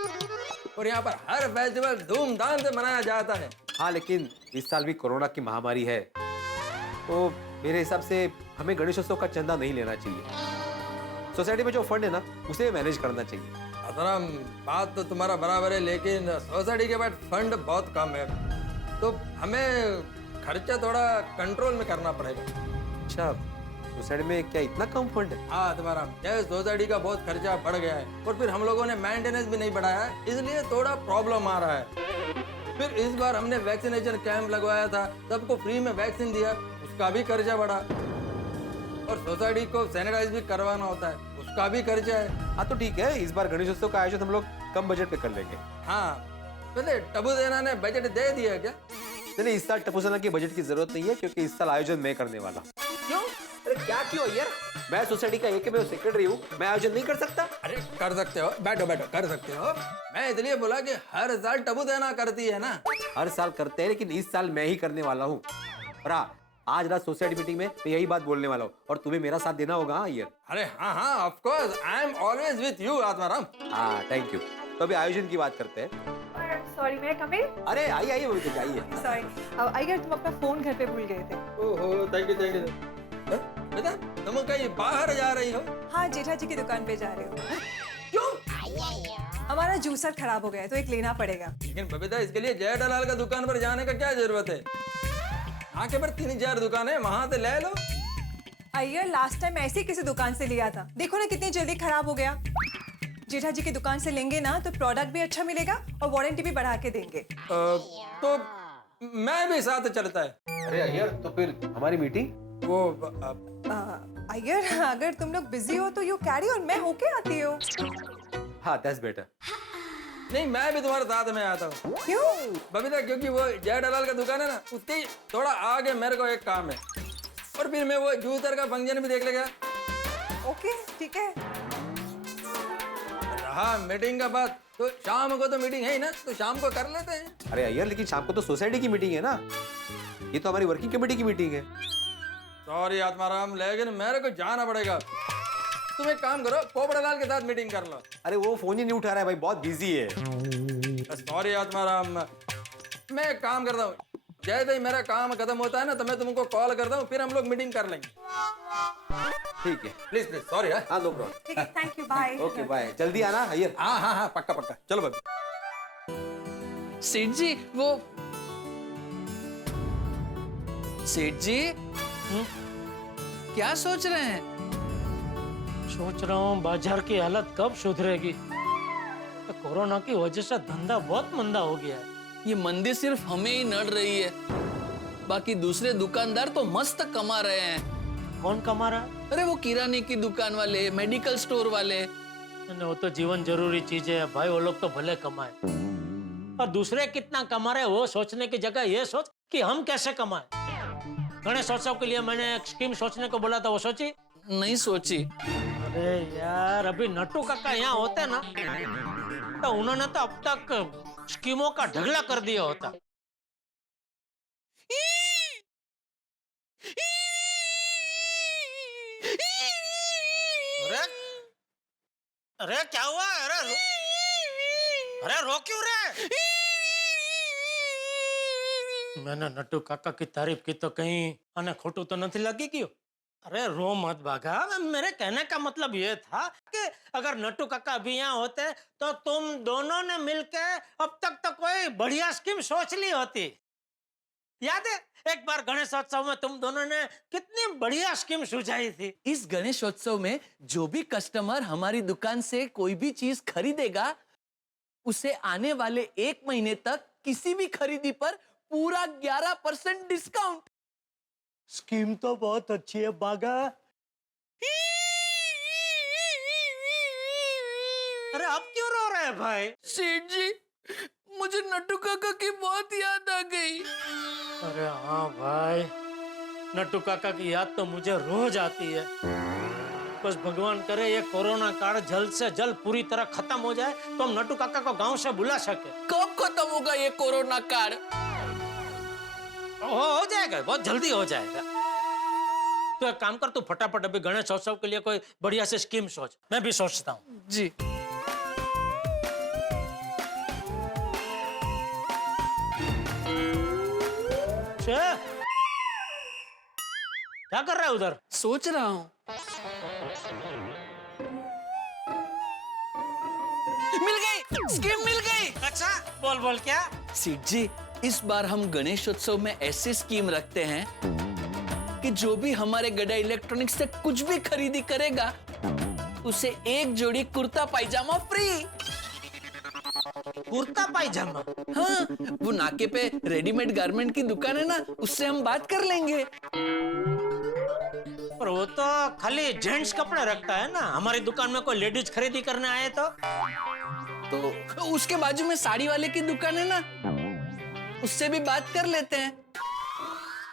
और यहाँ पर हर फेस्टिवल धूमधाम से मनाया जाता है। हाँ, लेकिन इस साल भी कोरोना की महामारी है, तो मेरे हिसाब से हमें गणेशोत्सव का चंदा नहीं लेना चाहिए। सोसाइटी में जो फंड है ना, उसे मैनेज करना चाहिए। आत्माराम, बात तो तुम्हारा बराबर है, लेकिन सोसाइटी के बाद फंड बहुत कम है, तो हमें खर्चा थोड़ा कंट्रोल में करना पड़ेगा। अच्छा, सोसाइटी में क्या इतना कम फंड है? हाँ आत्माराम, सोसाइटी का बहुत खर्चा बढ़ गया है, और फिर हम लोगों ने मेंटेनेंस भी नहीं बढ़ाया, इसलिए थोड़ा प्रॉब्लम आ रहा है। फिर इस बार हमने वैक्सीनेशन कैंप लगवाया था, सबको फ्री में वैक्सीन दिया, उसका भी खर्चा बढ़ा। और सोसाइटी को सैनिटाइज भी करवाना होता है, उसका भी खर्चा है। हाँ तो ठीक है, इस बार गणेशोत्सव का आयोजन हम लोग कम बजट पे कर लेंगे। हाँ, पहले टप्पू सेना ने बजट दे दिया क्या? नहीं, इस साल टप्पू सेना की बजट की जरूरत नहीं है, क्योंकि इस साल आयोजन मैं करने वाला हूँ। क्यों? अरे क्या क्यों यार, मैं सोसाइटी का एकमेव सेक्रेटरी हूँ, मैं आयोजन नहीं कर सकता? अरे कर सकते हो, बैठो बैठो, कर सकते हो। मैं इसलिए बोला कि हर साल टप्पू सेना करती है ना। हर साल करते हैं, लेकिन इस साल मैं ही करने वाला हूँ। और हाँ, आज रात सोसाइटी मीटिंग में मैं यही बात बोलने वाला हूँ, और तुम्हें मेरा साथ देना होगा। हाँ यार। अरे हाँ हाँ, of course, I am always with you Atmaram. हाँ थैंक यू। तो अभी आयोजन की बात करते हैं। सॉरी, मैं कम इन? अरे आइए आइए, वो तो आइए। सॉरी, आइए, तुम अपना फोन घर पे भूल गए थे। ओहो, थैंक यू थैंक यू। बेटा तुम कहीं बाहर जा रही हो? हाँ, जेठा जी की दुकान पे जा रहे हो। क्यों? हमारा जूसर खराब हो गया है तो एक लेना पड़ेगा। लेकिन बबीता, इसके लिए जय दलाल का दुकान पर जाने का क्या जरूरत है? आके पर 3-4 दुकान है, वहां से ले लो। अय्यर, लास्ट टाइम ऐसे ही किसी दुकान से लिया था, देखो ना कितनी जल्दी खराब हो गया। जेठा जी की दुकान से लेंगे ना तो प्रोडक्ट भी अच्छा मिलेगा और वारंटी भी बढ़ा के देंगे। तो मैं भी साथ चलता है। अरे अय्यर, तो फिर हमारी मीटिंग? वो अय्यर, अगर तुम लोग बिजी हो तो यू कैरी और मैं होके आती हूँ। हाँ दैट्स बेटर। नहीं, मैं भी तुम्हारे साथ में आता हूँ। क्यों? बबीता, क्योंकि वो जय दलाल का दुकान है ना, उसके थोड़ा आगे मेरे को एक काम है, और फिर मैं वो जूतर का फंक्शन भी देख लेगा। ओके ठीक है। हाँ, मीटिंग का बात तो शाम को तो मीटिंग है ही ना, तो शाम को कर लेते हैं। अरे अय्यर, लेकिन शाम को तो सोसाइटी की मीटिंग है ना, ये तो हमारी वर्किंग कमेटी की मीटिंग है। सॉरी आत्माराम, लेकिन मेरे को जाना पड़ेगा। तुम एक काम करो, पोपड़लाल के साथ मीटिंग कर लो। अरे वो फोन ही नहीं उठा रहा है भाई, बहुत बिजी है। सॉरी आत्माराम, मैं एक काम करता हूँ, जैसे ही मेरा काम खत्म होता है ना तो मैं तुमको कॉल करता हूँ, फिर हम लोग मीटिंग कर लेंगे। ठीक है, प्लीज प्लीज, सॉरी। हाँ नो प्रॉब्लम। ठीक है, thank you, bye. Okay bye, जल्दी आना अय्यर। हाँ हाँ हाँ, पक्का पक्का, चलो भाभी। सेठ जी, वो सेठ जी क्या सोच रहे हैं? सोच रहा हूँ बाजार की हालत कब सुधरेगी। कोरोना की वजह से धंधा बहुत मंदा हो गया है। ये मंदी सिर्फ हमें ही नड़ रही है, बाकी दूसरे दुकानदार तो मस्त कमा रहे हैं। कौन कमा रहा है? अरे वो किराने की दुकान वाले, मेडिकल स्टोर वाले। वो तो जीवन जरूरी चीज है भाई, वो लोग तो भले कमाए, और दूसरे कितना कमा रहे वो सोचने की जगह ये सोच कि हम कैसे कमाए। गणेशोत्सव के लिए मैंने एक स्कीम सोचने को बोला था, वो सोची? नहीं सोची। अरे यार, अभी नट्टू काका यहाँ होते ना तो उन्होंने तो अब तक स्कीमों का ढगला कर दिया होता। अरे अरे क्या हुआ? अरे रो क्यों रहे? मैंने नट्टू काका की तारीफ की तो कहीं आने खोटू तो नहीं लगी क्यों? अरे रो मत भागा, मेरे कहने का मतलब ये था कि अगर नट्टू काका अभी यहाँ होते तो तुम दोनों ने मिलके अब तक तो कोई बढ़िया स्कीम सोच ली होती। याद है एक बार गणेशोत्सव में तुम दोनों ने कितनी बढ़िया स्कीम सुझाई थी। इस गणेशोत्सव में जो भी कस्टमर हमारी दुकान से कोई भी चीज खरीदेगा, उसे आने वाले 1 महीने तक किसी भी खरीदी पर पूरा 11% डिस्काउंट। स्कीम तो बहुत अच्छी है बागा। अरे अब क्यों रो रहे हैं भाई? सेठ जी, मुझे नट्टू काका की बहुत याद आ गई। अरे हाँ भाई, नट्टू काका की याद तो मुझे रोज आती है। बस भगवान करे ये कोरोना काल जल्द से जल्द पूरी तरह खत्म हो जाए तो हम नट्टू काका को गांव से बुला सके। कब खत्म होगा ये कोरोना काल? हो जाएगा, बहुत जल्दी हो जाएगा। तो एक काम कर, तू फटाफट अभी गणेशोत्सव के लिए कोई बढ़िया से स्कीम सोच। मैं भी सोचता हूँ। जी। क्या कर रहा है उधर? सोच रहा हूँ। मिल गई, स्कीम मिल गई। अच्छा, बोल बोल क्या? सेठ जी, इस बार हम गणेशोत्सव में ऐसी स्कीम रखते हैं कि जो भी हमारे गड़ा इलेक्ट्रॉनिक्स से कुछ भी खरीदी करेगा, उसे 1 जोड़ी कुर्ता पायजामा फ्री। कुर्ता पायजामा? हाँ, वो नाके पे रेडीमेड गारमेंट की दुकान है ना, उससे हम बात कर लेंगे। पर वो तो खाली जेंट्स कपड़े रखता है ना, हमारी दुकान में कोई लेडीज खरीदी करने आए तो उसके बाजू में साड़ी वाले की दुकान है ना, उससे भी बात कर लेते हैं।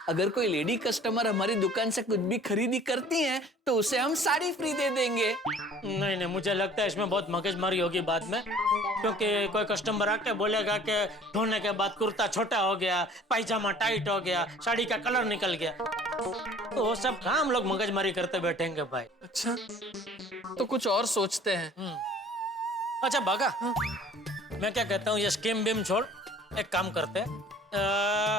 अगर कोई लेडी कस्टमर हमारी दुकान से कुछ भी खरीदी करती हैं तो उसे हम साड़ी फ्री दे देंगे। नहीं नहीं, मुझे लगता है इसमें बहुत मगजमारी होगी बाद में, क्योंकि कोई कस्टमर आके बोलेगा कि धोने के बाद कुर्ता छोटा हो गया, पायजामा टाइट हो गया, साड़ी का कलर निकल गया, तो वो सब कहाँ हम लोग मगजमारी करते बैठेंगे भाई। अच्छा, तो कुछ और सोचते हैं। अच्छा बागा, मैं क्या कहता हूँ, ये स्कीम बीम छोड़, एक काम करते हैं,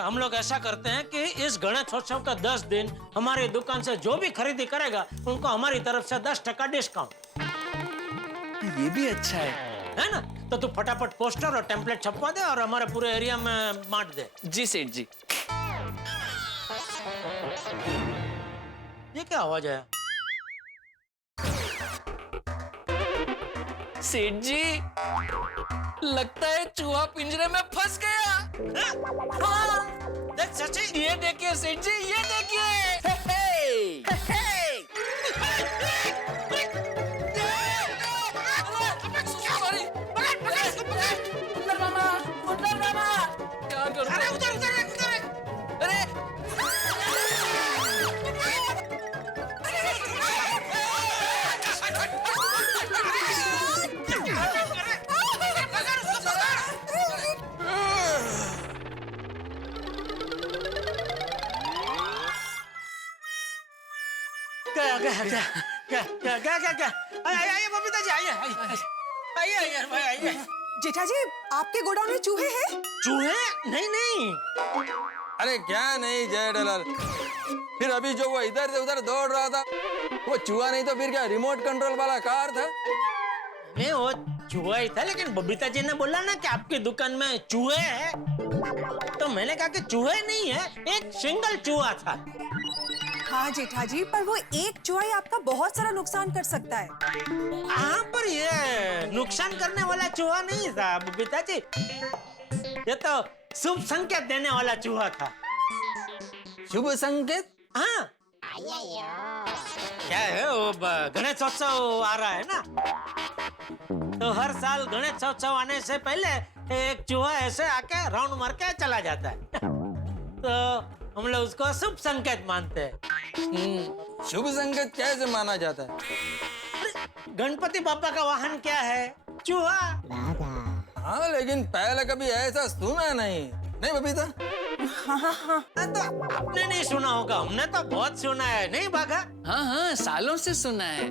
हम लोग ऐसा करते हैं कि इस गणेशोत्सव का 10 दिन हमारी दुकान से जो भी खरीदी करेगा उनको हमारी तरफ से 10% डिस्काउंट। ये भी अच्छा है ना? तो तू फटाफट पोस्टर और टेम्पलेट छपवा दे और हमारे पूरे एरिया में बांट दे। जी सेठ जी। ये क्या आवाज है? सेठ जी, लगता है चूहा पिंजरे में फंस गया। हाँ, देख सची, ये देखिए सेठ जी, ये देखिए। क्या करूं? अरे उधर उधर उधर, अरे क्या आइए बबीता जी, आइए भाई आइए। जेठा जी, आपके गोडाउन में चूहे हैं? चूहे? नहीं नहीं। अरे क्या नहीं जय दलाल, फिर अभी जो वो इधर से उधर दौड़ रहा था वो चूहा नहीं तो फिर क्या रिमोट कंट्रोल वाला कार था। नहीं वो चूहा ही था, लेकिन बबीता जी ने बोला ना कि आपकी दुकान में चूहे हैं, तो मैंने कहा कि चूहे नहीं है, एक सिंगल चूहा था। हाँ जेठा जी, पर वो एक चूहा ही आपका बहुत सारा नुकसान कर सकता है। हाँ, पर ये नुकसान करने वाला चूहा नहीं था बबीता जी, ये तो शुभ संकेत देने वाला चूहा था। शुभ संकेत? हाँ, क्या है वो गणेशोत्सव आ रहा है ना, तो हर साल गणेशोत्सव आने से पहले एक चूहा ऐसे आके राउंड मार के चला जाता है, तो हम लोग उसको शुभ संकेत मानते हैं। शुभ संकेत कैसे माना जाता है? गणपति बापा का वाहन क्या है? चूहा। हाँ, लेकिन पहले कभी ऐसा सुना नहीं बबीता? तो आपने नहीं सुना होगा, हमने तो बहुत सुना है, नहीं बाघा? हाँ हाँ, सालों से सुना है।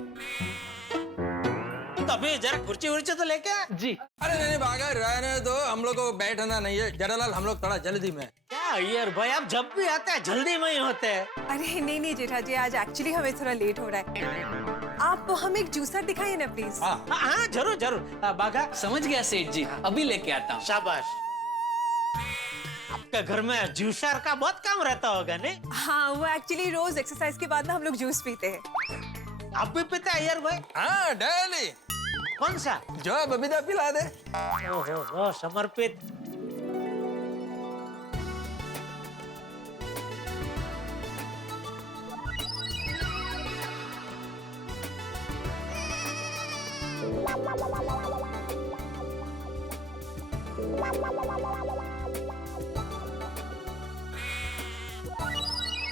तो अभी जरा कुर्सी उर्ची तो लेके आ। जी। अरे नहीं बाघा, रहने दो, हम लोग को बैठना नहीं है। जड़ालाल, हम लोग थोड़ा जल्दी में। क्या यार भाई, आप जब भी आते हैं जल्दी में ही होते हैं। अरे नहीं नहीं जेठा जी, आज एक्चुअली हमें थोड़ा लेट हो रहा है। आप हमें एक जूसर दिखाइए ना प्लीज। हाँ जरूर जरूर बाघा। समझ गया सेठ जी, अभी लेके आता हूँ। शाबाश। आपके घर में जूसर का बहुत काम रहता होगा नहीं? हाँ, वो एक्चुअली रोज एक्सरसाइज के बाद ना हम लोग जूस पीते हैं। आप भी पीते हैं यार भाई? हाँ, डेली। कौन सा? जो बबीता पिला दे। ओहो, समर्पित।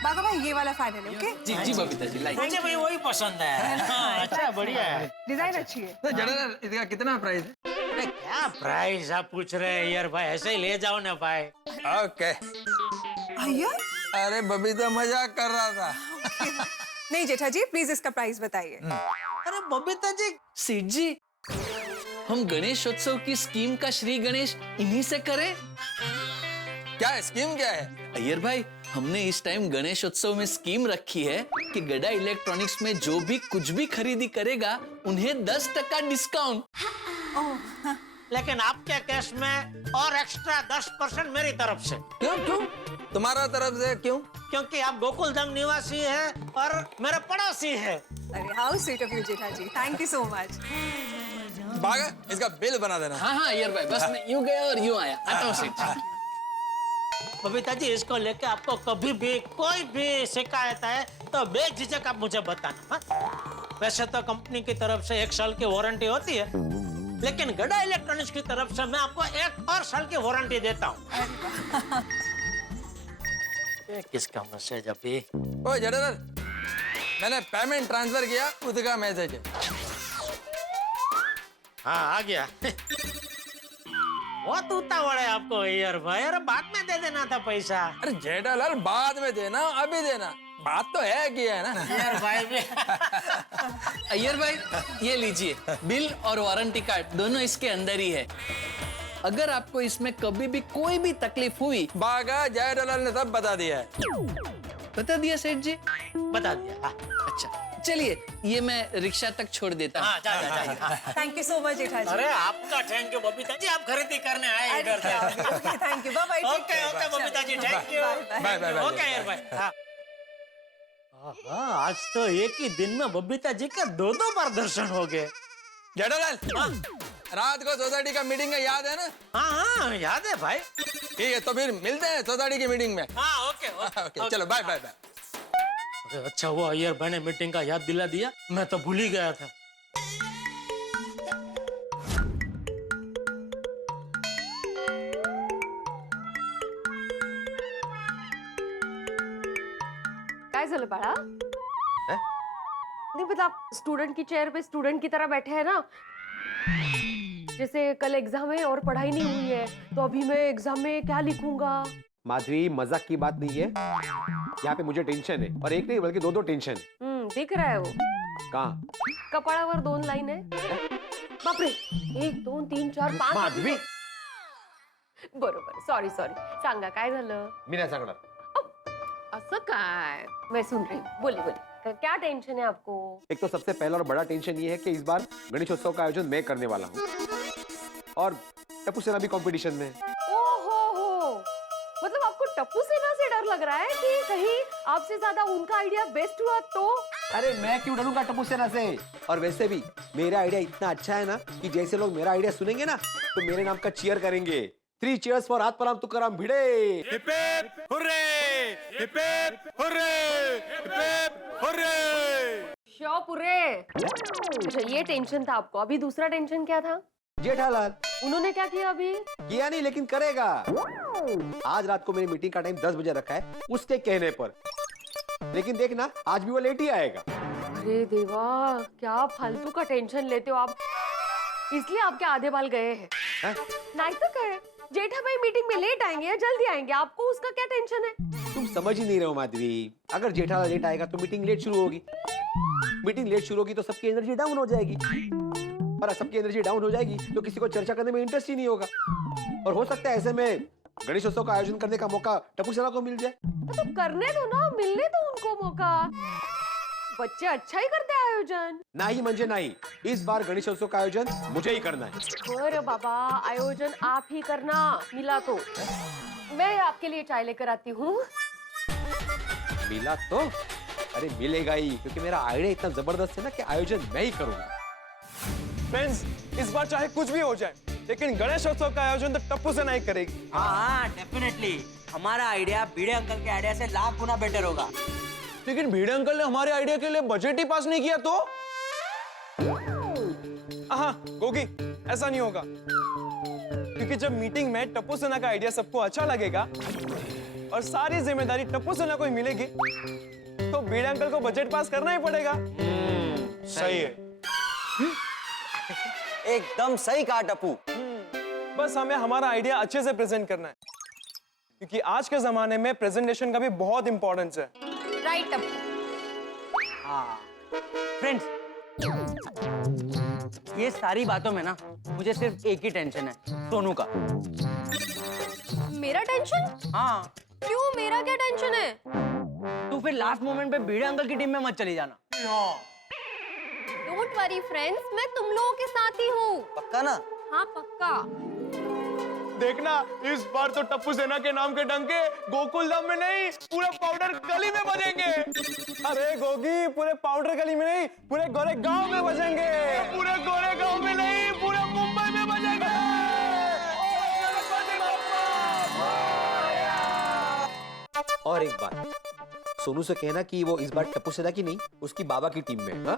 बागा भाई, ये वाला फाइनल है, ओके? जी जी बबीता जी, लाइक। मुझे भाई वही पसंद है। हाँ, अच्छा, बढ़िया है। डिजाइन अच्छी है। तो जड़ालाल, इसका कितना प्राइस है? अरे क्या प्राइस आप पूछ रहे हैं यार भाई, ऐसे ही ले जाओ ना भाई। ओके। भैया? अरे बबीता मजाक कर रहा था। नहीं जेठा जी, प्लीज इसका प्राइस बताइए। अरे बबीता जी। सेठ जी, हम गणेशोत्सव की स्कीम का श्री गणेश इन्हीं से करें? क्या स्कीम क्या है? अय्यर भाई, हमने इस टाइम गणेशोत्सव में स्कीम रखी है कि गड़ा इलेक्ट्रॉनिक्स में जो भी कुछ भी खरीदी करेगा उन्हें 10% डिस्काउंट। लेकिन आपके केस में और एक्स्ट्रा 10% मेरी तरफ से। क्यों? तुम्हारा तरफ से क्यों? क्योंकि आप गोकुलधाम निवासी हैं और मेरे पड़ोसी हैं। अरे how sweet of you Jetha ji, thank you so much. Bagha, इसका बिल बना देना। हाँ हाँ अय्यर भाई, बस मैं यूं गया और यूं आया। आता हूँ सेठ जी। बबीता जी इसको लेके आपको कभी भी कोई भी शिकायत है तो बेझिझक आप मुझे बताना। हाँ? वैसे तो कंपनी की तरफ से 1 साल की वारंटी होती है, लेकिन गड़ा इलेक्ट्रॉनिक्स की तरफ से मैं आपको 1 और साल की वारंटी देता हूँ। किसका मैसेज अभी? ओ जनरल, मैंने पेमेंट ट्रांसफर किया, उसका मैसेज है। हाँ आ गया। बहुत उतावड़ है आपको अय्यर भाई, अरे बाद में दे देना था पैसा। अरे जेठालाल बाद में देना, अभी देना, बात तो है कि है ना। अय्यर भाई भी। अय्यर भाई ये लीजिए, बिल और वारंटी कार्ड दोनों इसके अंदर ही है। अगर आपको इसमें कभी भी कोई भी तकलीफ हुई, बागा जेठालाल ने सब बता दिया है। बता दिया सेठ जी? बता दिया। हाँ। अच्छा चलिए, ये मैं रिक्शा तक छोड़ देता हूँ। हाँ, जा। थैंक यू सो मच जेठा जी। अरे आपका थैंक यू बबीता जी, आप खरीदी करने आए इधर से। Thank you, bye bye. Okay okay Babita ji, thank you. Bye bye. Okay Iyer भाई। हाँ। आज तो एक ही दिन में बबीता जी के 2 बार दर्शन हो गए। जेठालाल, रात को सोसाइटी का मीटिंग है, याद है ना? हाँ याद है भाई। ठीक है, तो फिर मिलते हैं सोसाइटी की मीटिंग में। हाँ ओके। चलो बाय बाय बाय। अरे अच्छा हुआ अय्यर भाई ने मीटिंग का याद दिला दिया, मैं तो भूल ही गया था। काय झालं बाळा? नहीं मतलब आप स्टूडेंट की चेयर पे स्टूडेंट की तरह बैठे हैं ना, जैसे कल एग्जाम है और पढ़ाई नहीं हुई है, तो अभी मैं एग्जाम में क्या लिखूंगा? माधवी, मजाक की बात नहीं है, यहाँ पे मुझे टेंशन है, और एक नहीं बल्कि 2 टेंशन है। दिख रहा है वो कहाँ? कपाळावर 2 लाईन आहे। बापरे, 1 2 3 4 5। माधवी, बरोबर, सॉरी सांगा काय झालं? मी नाही सांगणार। असं काय? मैं सुन रही हूँ, बोलिए क्या टेंशन है आपको? एक तो सबसे पहला और बड़ा टेंशन ये है कि इस बार गणेशोत्सव का आयोजन मैं करने वाला हूँ, और टप्पू सेना भी कंपटीशन में है। मतलब आपको टप्पू सेना से डर लग रहा है कि कहीं आपसे ज्यादा उनका आइडिया बेस्ट हुआ तो? अरे मैं क्यों डरूंगा टप्पू सेना से? और वैसे भी मेरा आइडिया इतना अच्छा है ना कि जैसे लोग मेरा आइडिया सुनेंगे ना तो मेरे नाम का चीयर करेंगे। 3 cheers for Atmaram Tukaram Bhide. Hip hip hurray, hip hip hurray, hip hip hurray. श्योपुरे। अच्छा ये टेंशन था आपको, अभी दूसरा टेंशन क्या था? जेठालाल उन्होंने क्या किया अभी? किया नहीं, लेकिन करेगा। आज रात को मेरी मीटिंग का टाइम 10 बजे रखा है उसके कहने पर, लेकिन देखना आज भी वो लेट ही आएगा। अरे देवा, क्या फालतू का टेंशन लेते हो आप, इसलिए आपके आधे बाल गए हैं। नहीं तो क्या, जेठा भाई मीटिंग में लेट आएंगे या जल्दी आएंगे, आपको उसका क्या टेंशन है? तुम समझ ही नहीं रहे हो माधवी, अगर जेठालाल लेट आएगा तो मीटिंग लेट शुरू होगी, मीटिंग लेट शुरू होगी तो सबकी एनर्जी डाउन हो जाएगी, और सबकी एनर्जी डाउन हो जाएगी तो किसी को चर्चा करने में इंटरेस्ट ही नहीं होगा, और हो सकता है ऐसे में गणेशोत्सव का आयोजन करने का मौका टप्पू सेना को मिल जाए। तो करने दो ना, मिलने दो उनको मौका, बच्चे अच्छा ही करते हैं आयोजन। नहीं मंजे नहीं, इस बार गणेशोत्सव का आयोजन मुझे ही करना है। अरे बाबा, आयोजन आप ही करना, मिला तो मैं आपके लिए चाय लेकर आती हूँ। मिला तो? अरे मिलेगा ही, क्योंकि मेरा आइडिया इतना जबरदस्त है ना कि आयोजन मैं ही करूंगा। फ्रेंड्स, इस बार चाहे कुछ भी हो जाए, लेकिन गणेशोत्सव का आयोजन तो टप्पू सेना ही करेगी। हाँ डेफिनेटली, हमारा आइडिया भिड़े अंकल के आइडिया से लाख गुना बेटर होगा। लेकिन भिड़े अंकल ने हमारे आइडिया के लिए बजट ही पास नहीं किया तो? हाँ गोगी, ऐसा नहीं होगा, क्योंकि जब मीटिंग में टप्पू सेना का आइडिया सबको अच्छा लगेगा और सारी जिम्मेदारी टप्पू सेना को ही मिलेगी, तो भिड़े अंकल को बजट पास करना ही पड़ेगा। सही है। एकदम सही कहा टप्पू। बस हमें हमारा आइडिया अच्छे से प्रेजेंट करना है, क्योंकि आज के जमाने में प्रेजेंटेशन का भी बहुत इंपॉर्टेंस है। राइट टप्पू। हाँ फ्रेंड्स, ये सारी बातों में ना मुझे सिर्फ एक ही टेंशन है, सोनू का। मेरा टेंशन? हाँ। क्यों, मेरा क्या टेंशन है? तू फिर लास्ट मोमेंट पे भिड़े अंकल की टीम में मत चली जाना। डोंट वरी फ्रेंड्स, मैं तुम लोगों के साथ ही हूँ। पक्का ना? हाँ पक्का। देखना, इस बार तो टप्पू सेना के नाम के डंके गोकुल धाम में नहीं, पूरे पाउडर गली में बजेंगे। अरे गोगी, पूरे पाउडर गली में नहीं, पूरे गोरे गांव में बजेंगे। पूरे गोरे गांव में नहीं, पूरे मुंबई में बजेंगे। और एक बात, सोनू से कहना कि वो इस बार टप्पू सेना की नहीं, उसकी बाबा की टीम में। हाँ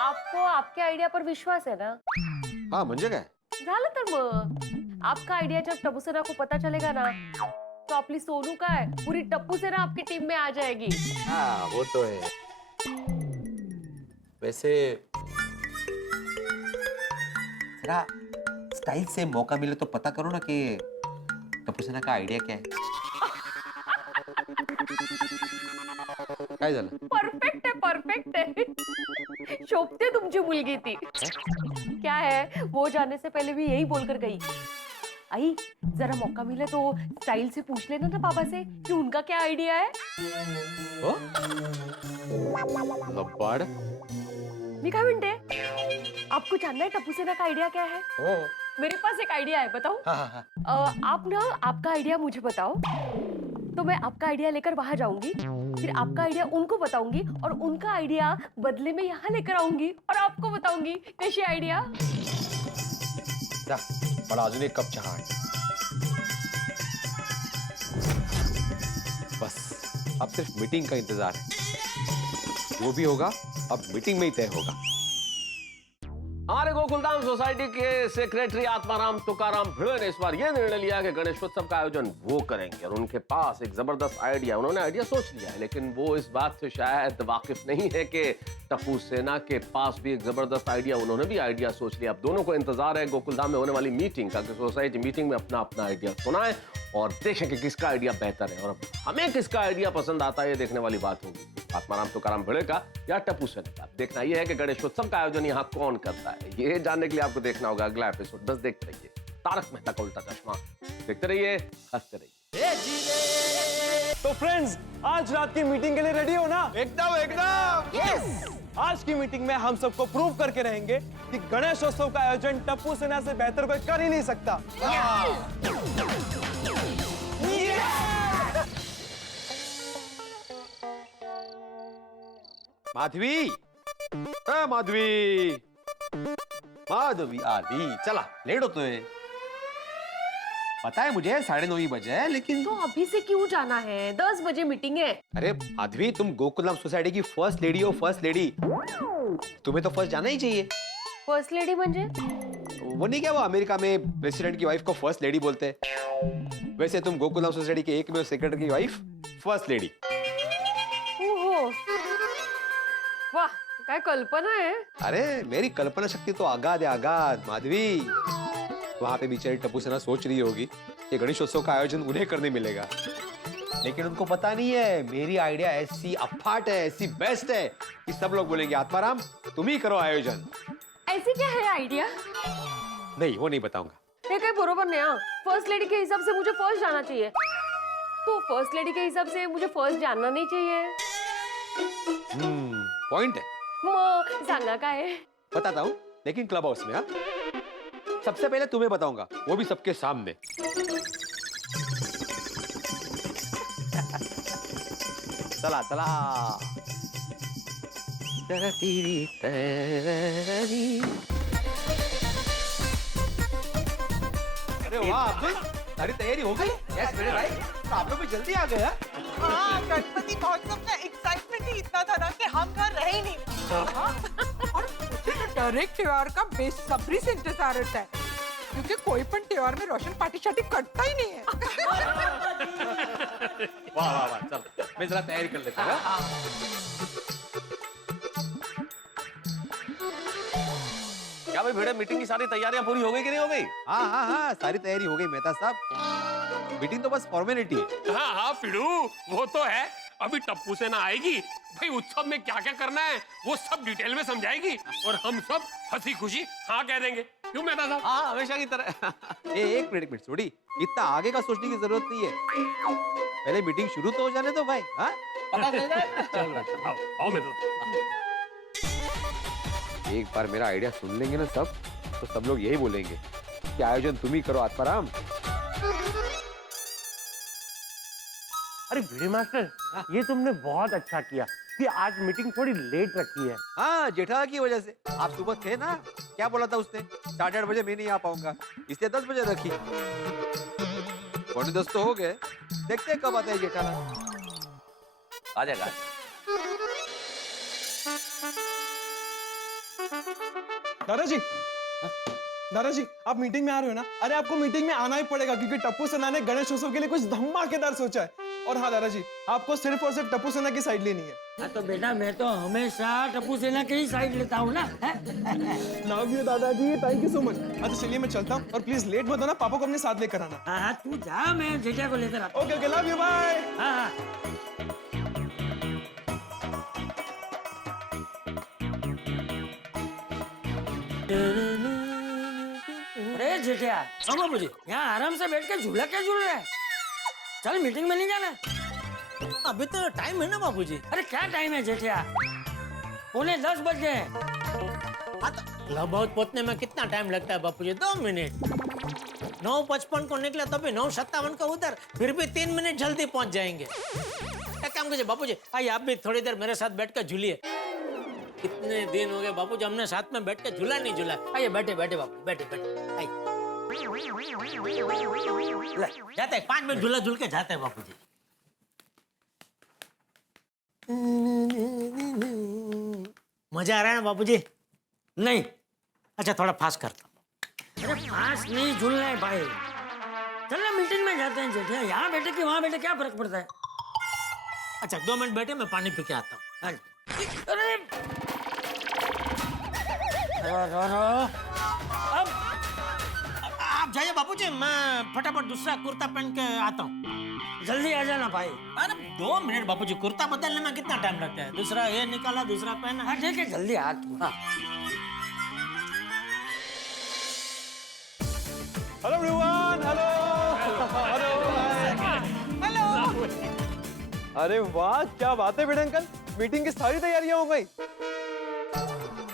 आपको आपके आयडिया पर विश्वास है ना? हाँ, म्हणजे काय? झालं तर मग आपका आयडिया जब टप्पू सेना को पता चलेगा ना, तो आपली सोनू का है पूरी टप्पू सेना आपकी टीम में आ जाएगी। हाँ, वो तो है। वैसे जरा स्टाइल से मौका मिले तो पता करो ना कि टप्पू सेना का आइडिया क्या है। काय झालं? परफेक्ट है शोभते तुमची मुलगी ती। क्या है, वो जाने से पहले भी यही बोलकर गई, आई जरा मौका मिले तो स्टाइल से पूछ लेना ना पापा से कि उनका क्या आइडिया है। हो? लबाड? मी काय म्हणते, आपको जानना है टप्पू सेना का आइडिया क्या है? हो। मेरे पास एक आइडिया है, बताऊं? हाँ। आप ना आपका आइडिया मुझे बताओ, तो मैं आपका आइडिया लेकर वहां जाऊंगी, फिर आपका आइडिया उनको बताऊंगी और उनका आइडिया बदले में यहाँ लेकर आऊंगी और आपको बताऊंगी कैसी आइडिया। जा, बड़ा अजून एक कप चहा आण। बस अब सिर्फ मीटिंग का इंतजार है। जो भी होगा अब मीटिंग में ही तय होगा। हमारे गोकुलधाम सोसाइटी के सेक्रेटरी आत्माराम तुकाराम भिड़े ने इस बार यह निर्णय लिया कि गणेशोत्सव का आयोजन वो करेंगे और उनके पास एक जबरदस्त आइडिया, उन्होंने आइडिया सोच लिया है, लेकिन वो इस बात से शायद वाकिफ नहीं है कि टप्पू सेना के पास भी एक जबरदस्त आइडिया, उन्होंने भी आइडिया सोच लिया। अब दोनों को इंतजार है गोकुलधाम में होने वाली मीटिंग का कि सोसाइटी मीटिंग में अपना अपना आइडिया सुनाए और देखें कि किसका आइडिया बेहतर है और अब हमें किसका आइडिया पसंद आता है, ये देखने वाली बात होगी। आत्माराम तुकाराम भिड़े का या टप्पू सेना का। देखना यह है कि गणेशोत्सव का आयोजन यहाँ कौन करता है, ये जानने के लिए आपको देखना होगा अगला एपिसोड। बस देखते रहिए तारक मेहता का उल्टा चश्मा, देखते रहिए, हंसते रहिए। तो फ्रेंड्स, आज रात की मीटिंग के लिए रेडी हो ना? एकदम यस। आज की मीटिंग में हम सबको प्रूव करके रहेंगे कि गणेशोत्सव का आयोजन टप्पू सेना से बेहतर कोई कर ही नहीं सकता। माधवी, माधवी, माधवी आदि, चला लेट होतोय। पता है मुझे 9:30 ही बजे है, लेकिन तो अभी से क्यों जाना है? 10 बजे मीटिंग है। अरे माधवी, तुम गोकुलधाम सोसाइटी की फर्स्ट लेडी हो, फर्स्ट लेडी, तुम्हें तो फर्स्ट जाना ही चाहिए। फर्स्ट लेडी म्हणजे? वो नहीं क्या, वो अमेरिका में प्रेसिडेंट की वाइफ को फर्स्ट लेडी बोलते हैं, वैसे तुम गोकुलधाम सोसाइटी के एकमेव सेक्रेटरी की वाइफ फर्स्ट लेडी। ओहो, वाह, काय कल्पना है। अरे मेरी कल्पना शक्ति तो आगाध है, आगाध। माधवी, वहां पे बेचारी टप्पू सेना सोच रही होगी कि गणेशोत्सव का आयोजन उन्हें करने मिलेगा, लेकिन उनको पता नहीं है मेरी आइडिया ऐसी अफाट है, ऐसी बेस्ट है कि सब लोग बोलेंगे आत्माराम तुम ही करो आयोजन। ऐसी क्या है आइडिया? नहीं, वो नहीं बताऊंगा। ये कहीं बरोबर नहीं। हाँ, फर्स्ट लेडी के हिसाब से मुझे फर्स्ट जाना चाहिए, तो फर्स्ट लेडी के हिसाब से मुझे फर्स्ट जानना नहीं चाहिए। पॉइंट है। मग सांगा काय? बताता हूँ, लेकिन क्लब हाउस में। हाँ, सबसे पहले तुम्हें बताऊंगा, वो भी सबके सामने। चला चला। अरे वाह अब्दुल, सारी तैयारी हो गई? यस मेरे भाई, तो आप लोग भी जल्दी आ गए। हाँ, गणपति महोत्सव का एक्साइटमेंट ही इतना था ना कि हम घर रह ही नहीं पाए। और मुझे तो हर एक त्योहार का बेसब्री से इंतजार रहता है, क्योंकि कोई पण त्योहार में रोशन पार्टी शार्टी करता ही नहीं है। वाह वाह वाह, चल मैं जरा तैयारी कर लेता हूँ। क्या भाई भिड़े, मीटिंग की सारी तैयारियां पूरी हो गई कि नहीं हो गई? हाँ, सारी तैयारी हो गई मेहता साहब, मीटिंग तो बस फॉर्मेलिटी है। हाँ फिड़ू, वो तो है। अभी टप्पू सेना आएगी, भाई उत्सव में क्या क्या करना है वो सब डिटेल में समझाएगी और हम सब हंसी खुशी हाँ कह देंगे। क्यों मेहता साहब? हाँ, हमेशा की तरह। एक मिनट छोड़ी, इतना आगे का सोचने की जरूरत नहीं है, पहले मीटिंग शुरू तो हो जाने दो भाई। हाँ, पता चल जाए। चल आओ मेहता। एक बार मेरा आइडिया सुन लेंगे ना सब, तो सब लोग यही बोलेंगे कि आयोजन तुम ही करो आत्माराम। अरे भिड़े मास्टर, ये तुमने बहुत अच्छा किया कि आज मीटिंग थोड़ी लेट रखी है। हाँ, जेठा की वजह से। आप सुबह थे ना, क्या बोला था उसने, 8:30 बजे मैं नहीं आ पाऊंगा, इसलिए 10 बजे रखी। 10 तो हो गए, देखते हैं कब आता है जेठालाल। आ जाएगा। दादाजी, दादाजी आप मीटिंग में आ रहे हो ना? अरे आपको मीटिंग में आना ही पड़ेगा क्योंकि टप्पू सेना ने गणेश उत्सव के लिए कुछ धमाकेदार सोचा है। और हाँ दादाजी, आपको सिर्फ और सिर्फ टप्पू सेना की साइड लेनी है। हाँ तो बेटा मैं तो हमेशा टप्पू सेना की ही साइड लेता हूँ ना। लव यू दादाजी, थैंक यू सो मच। अच्छा चलिए मैं चलता हूँ और प्लीज लेट मत होना, पापा को अपने साथ लेकर आना। हाँ तू जा, मैं जेठिया को लेकर आता हूँ। Okay okay, love you, bye. हाँ अरे जेठिया, हाँ बाबूजी, यहाँ आराम से बैठ के झूला क्या झूल रहा है? चल मीटिंग में नहीं जाना? अभी तो टाइम है ना बाबूजी। अरे क्या टाइम है जेठिया? 9:45 बज गए। क्लब हाउस पहुंचने में कितना टाइम लगता है बापूजी? 2 मिनट। 9:55 को निकला तभी 9:57 को उधर, फिर भी 3 मिनट जल्दी पहुंच जाएंगे। एक काम कीजिए बापूजी, आइए आप भी थोड़ी देर मेरे साथ बैठ कर झूलिए। कितने दिन हो गए बापूजी हमने साथ में बैठ के झूला नहीं झूला। आइए बैठे बैठे बापू, बैठे बैठे आइए। जाते हैं 5 मिनट झूला झूल के जाते हैं बापूजी। मजा आ रहा है ना बापूजी? नहीं। अच्छा थोड़ा फास्ट करता हूँ। अरे फास्ट नहीं झूलना है भाई। चल ना मीटिंग में जाते हैं जेठिया, यहाँ बैठे कि वहाँ बैठे क्या फर्क पड़ता है? अच्छा 2 मिनट बैठे, मैं पानी पी के आता हूँ। अरे अब आप जाइए बापूजी, मैं फटाफट दूसरा कुर्ता पहन के आता हूँ। जल्दी आ जाना भाई। अरे 2 मिनट बापूजी, कुर्ता बदलने में कितना टाइम लगता है? दूसरा ये निकाला, दूसरा पहना। हाँ ठीक है, जल्दी आ तू। हाँ। Hello everyone, hello hello. अरे वाह क्या बात है बेटा अंकल, मीटिंग की सारी तैयारियां हो गई।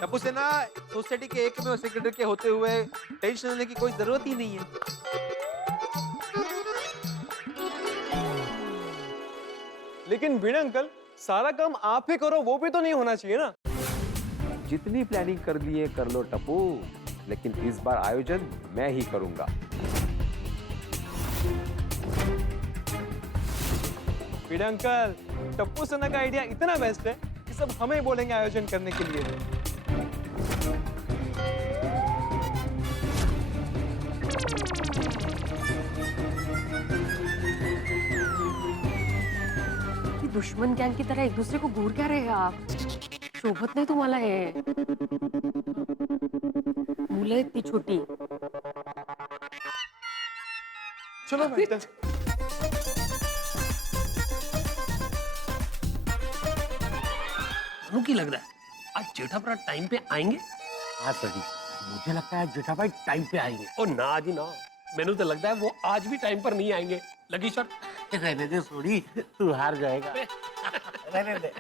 टप्पू सेना सोसाइटी के एकमेव सेक्रेटरी के होते हुए टेंशन लेने की कोई जरूरत ही नहीं है। लेकिन भिड़ा अंकल, सारा काम आप ही करो वो भी तो नहीं होना चाहिए ना? जितनी प्लानिंग कर लिए कर लो टप्पू, लेकिन इस बार आयोजन मैं ही करूंगा। भिड़ा अंकल, टप्पू सेना का आइडिया इतना बेस्ट है कि सब हमें बोलेंगे आयोजन करने के लिए। दुश्मन गैंग की तरह एक दूसरे को घूर क्या रहे हैं आप? शोभत नहीं तुम्हाला हे? मुलं इतनी छोटी। चलो बेटा। की लग रहा है आज जेठाभाई टाइम पे आएंगे। हाँ सर, मुझे लगता है जेठाभाई टाइम पे आएंगे। ओ ना जी ना, मैंने तो लगता है वो आज भी टाइम पर नहीं आएंगे। लगी शर्त? रहने दे सोड़ी, तू हार जाएगा। रहने दे।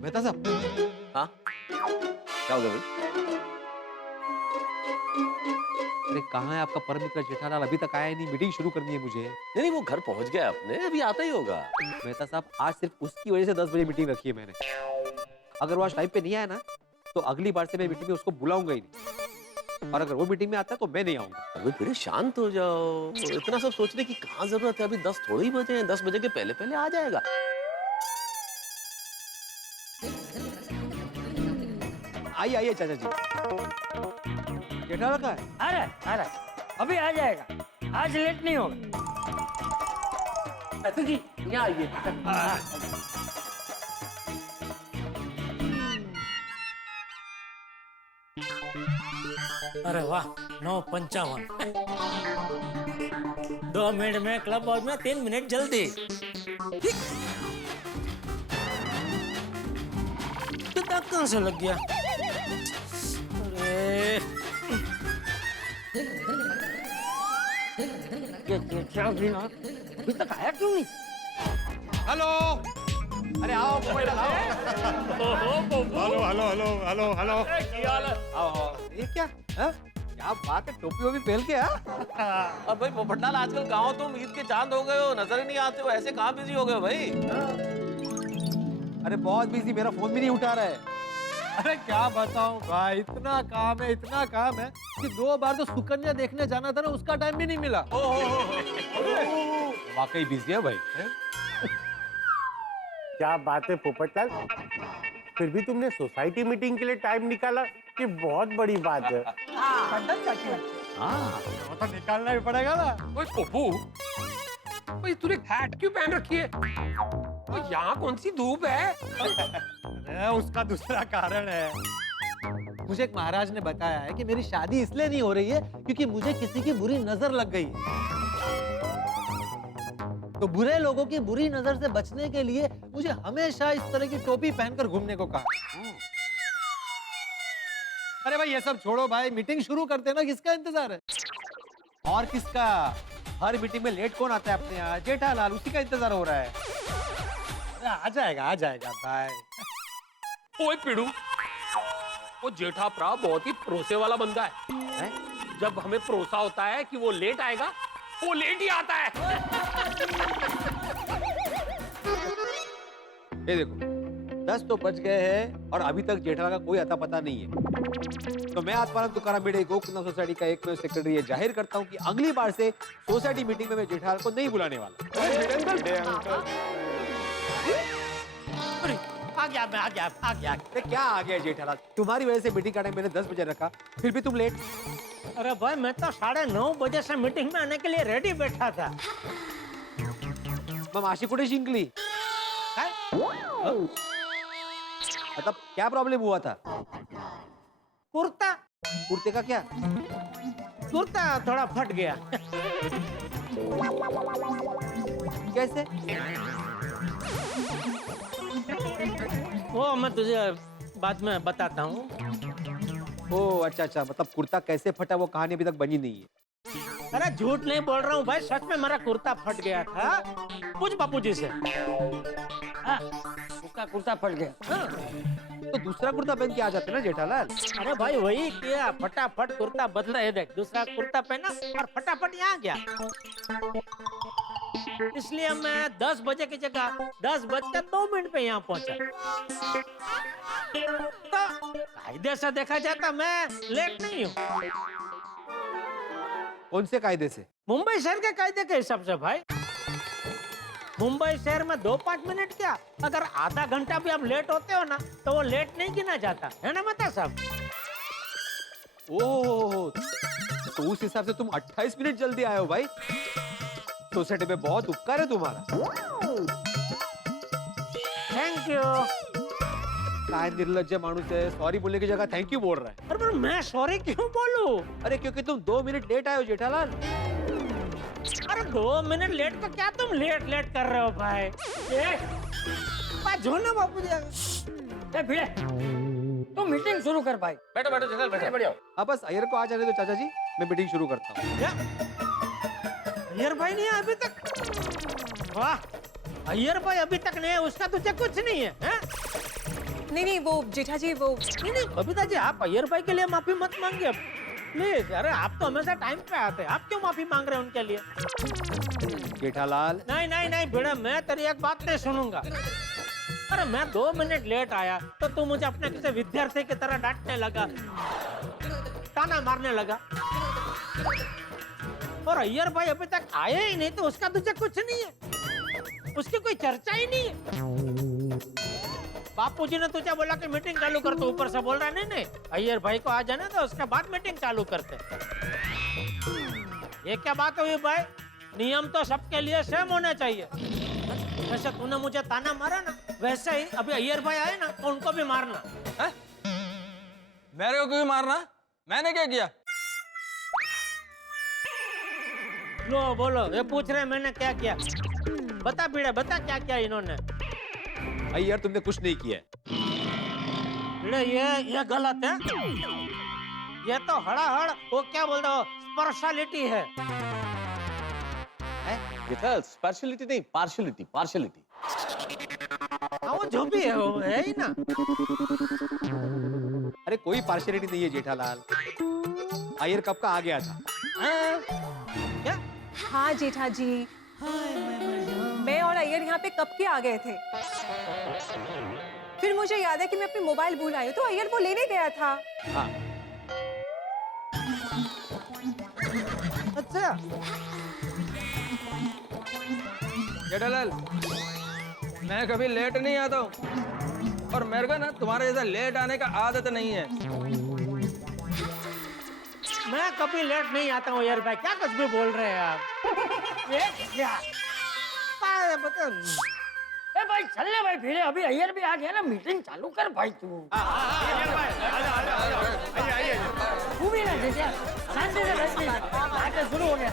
मेहता साहब। हाँ क्या हो गया भाई? अरे कहाँ है आपका परम मित्र जेठालाल? अभी तक आया नहीं, मीटिंग शुरू करनी है मुझे। नहीं वो घर पहुंच गया अपने, अभी आता ही होगा। मेहता साहब आज सिर्फ उसकी वजह से 10 बजे मीटिंग रखी है मैंने। अगर वो आज टाइम पे नहीं आया ना तो अगली बार से मैं मीटिंग में उसको बुलाऊंगा ही नहीं। और अगर वो मीटिंग में आता है तो मैं नहीं आऊंगा। अभी फिर शांत हो जाओ, इतना सब सोचने की कहाँ जरूरत है? अभी 10 थोड़े ही बजे हैं, 10 बजे के पहले पहले आ जाएगा। आइए आइए चाचा जी। जेठालाल कहाँ है? आ रहा अभी आ जाएगा, आज लेट नहीं होगा। अच्छा जी यहाँ आइए। अरे वाह 9:55। 2 मिनट में क्लब हाउस में, 3 मिनट जल्दी। कितना कहाँ से लग गया? अरे अभी तक आया क्यों नहीं? हेलो, अरे आओ मोबाइल लगाओ। Hello hello hello hello hello. आओ। ये क्या? क्या बात है, टोपी वोपी पहन के? अब भाई पोपटलाल आजकल गाँव तुम ईद के चांद हो गए हो, नजर ही नहीं आते हो, ऐसे कहाँ बिजी हो गए हो भाई? अरे बहुत बिजी, मेरा फोन भी नहीं उठा रहा है। अरे क्या बताऊं भाई, इतना काम है कि 2 बार तो सुकन्या देखने जाना था ना, उसका टाइम भी नहीं मिला। वाकई बिजी है भाई। क्या बात है पोपटलाल, फिर भी तुमने सोसाइटी मीटिंग के लिए टाइम निकाला, ये बहुत बड़ी बात है। वो तो निकालना ही पड़ेगा ना। ओए पप्पू, ओए तूने हैट क्यों पहन रखी है? ओए यहाँ कौन सी धूप है? अरे उसका दूसरा कारण है। मुझे एक महाराज ने बताया है कि मेरी शादी इसलिए नहीं हो रही है क्योंकि मुझे किसी की बुरी नजर लग गई है। तो बुरे लोगों की बुरी नजर से बचने के लिए मुझे हमेशा इस तरह की टोपी पहनकर घूमने को कहा। अरे भाई ये सब छोड़ो भाई, मीटिंग शुरू करते ना, किसका इंतजार है? और किसका? हर मीटिंग में लेट कौन आता है अपने यहाँ? जेठालाल, उसी का इंतजार हो रहा है। आ जाएगा भाई। ओए पिड़ू, वो जेठा प्रा बहुत ही परोसे वाला बंदा है, जब हमें परोसा होता है कि वो लेट आएगा, वो लेट ही आता है। ये देखो 10 तो बज गए हैं और अभी तक जेठालाल का कोई अता पता नहीं है। तो मैं आत्मानंद तुकाराम भिड़े गोकुलधाम सोसाइटी का एक सेक्रेटरी ये जाहिर करता हूँ कि अगली बार से सोसाइटी मीटिंग में मैं जेठालाल को नहीं बुलाने वाला। आ गया। अरे क्या आ गया जेठालाल, तुम्हारी वजह से मीटिंग का टाइम मैंने 10 बजे रखा, फिर भी तुम लेट। अरे भाई मैं तो 9:30 बजे से मीटिंग में आने के लिए रेडी बैठा था। मग माशी कुठे जिंकली? मतलब क्या प्रॉब्लम हुआ था? कुर्ते का क्या? कुर्ता थोड़ा फट गया। कैसे? वो मैं तुझे बाद में बताता हूँ। ओह अच्छा, मतलब कुर्ता कैसे फटा वो कहानी अभी तक बनी नहीं है। अरे झूठ नहीं बोल रहा हूँ भाई, सच में मेरा कुर्ता फट गया था। पूछ बापूजी से। उसका कुर्ता फट गया। तो दूसरा कुर्ता पहन के आ जाते ना जेठालाल। अरे भाई वही किया, फटाफट कुर्ता बदला है। देख दूसरा कुर्ता पहना और फटाफट यहाँ गया। इसलिए मैं 10 बजे की जगह 10:02 पे यहाँ पहुंचा। तो कायदे से देखा जाता मैं लेट नहीं हूँ। कौन से कायदे से? मुंबई शहर के कायदे के हिसाब से भाई। मुंबई शहर में 2-5 मिनट क्या, अगर आधा घंटा भी आप लेट होते हो ना तो वो लेट नहीं गिना जाता है ना मता साहब। ओह, तो उस हिसाब से तुम 28 मिनट जल्दी आए हो भाई। सोसाइटी में बहुत उपकार है तुम्हारा। Thank you. काय निर्लज्ज मानुस है, सॉरी बोलने की जगह थैंक यू बोल रहा है। अरे मैं सॉरी क्यों बोलूं? अरे क्योंकि तुम 2 मिनट लेट आए हो जेठालाल। अरे 2 मिनट लेट तो क्या तुम लेट कर रहे हो भाई? जो ना बापू जी भिड़े, तो मीटिंग शुरू कर भाई। बैठो जेठालाल, बैठो। अब बस अय्यर को आ जाने दो चाचा जी, मैं मीटिंग शुरू करता हूँ। अय्यर भाई नहीं है अभी तक? वाह, अय्यर भाई अभी तक नहीं है, उसका तुझे कुछ नहीं है, है? नहीं वो जेठा जी वो नहीं बबीता जी, आप अय्यर भाई के लिए माफी मत मांगिए प्लीज। अरे आप तो हमेशा टाइम पे आते हैं, आप क्यों माफी मांग रहे हैं उनके लिए? जेठालाल नहीं भिड़ा, मैं तेरी एक बात नहीं सुनूंगा। अरे मैं 2 मिनट लेट आया तो तू मुझे अपने किसी विद्यार्थी की तरह डांटने लगा, ताना मारने लगा। और अय्यर भाई अभी तक आए ही नहीं तो उसका तुझे कुछ नहीं है, उसकी कोई चर्चा ही नहीं है। बापूजी ने तुझे बोला कि मीटिंग चालू कर, तो ऊपर से बोल रहा नहीं अय्यर भाई को आ जाने दो, उसके बाद मीटिंग चालू करते। ये क्या बात हुई भाई? नियम तो सबके लिए सेम होने चाहिए। जैसे तूने मुझे ताना मारा ना, वैसे ही अभी अय्यर भाई आए ना तो उनको भी मारना है? मेरे को क्यों मारना? मैंने क्या किया? लो बोलो, ये पूछ रहे मैंने क्या किया। बता भिड़े, बता क्या किया इन्होंने। अय्यर तुमने कुछ नहीं किया। भिड़े ये गलत है। ये तो हड़ाहड़ वो क्या बोलते हो, स्पर्शलिटी है। स्पेशलिटी नहीं, पार्शलिटी। वो जो भी है वो है ही ना। अरे कोई पार्शियलिटी नहीं है जेठालाल, अय्यर कब का आ गया था। क्या? हाँ जेठा जी, मैं और अय्यर यहाँ पे कब के आ गए थे। फिर मुझे याद है कि मैं अपनी मोबाइल भूल आई हूँ, तो अय्यर वो लेने गया था। हाँ। अच्छा जेठालाल, मैं कभी लेट नहीं आता हूँ और मेरे को ना तुम्हारे जैसा लेट आने का आदत नहीं है। मैं कभी लेट नहीं आता हूँ यार भाई, क्या कुछ भी बोल रहे हैं आप? ए भाई चल ले भाई, भिड़े अभी अय्यर भी आ गया ना, मीटिंग चालू कर भाई तू। तू भी ना जेठिया, शांति से बैठ के आके शुरू हो गया।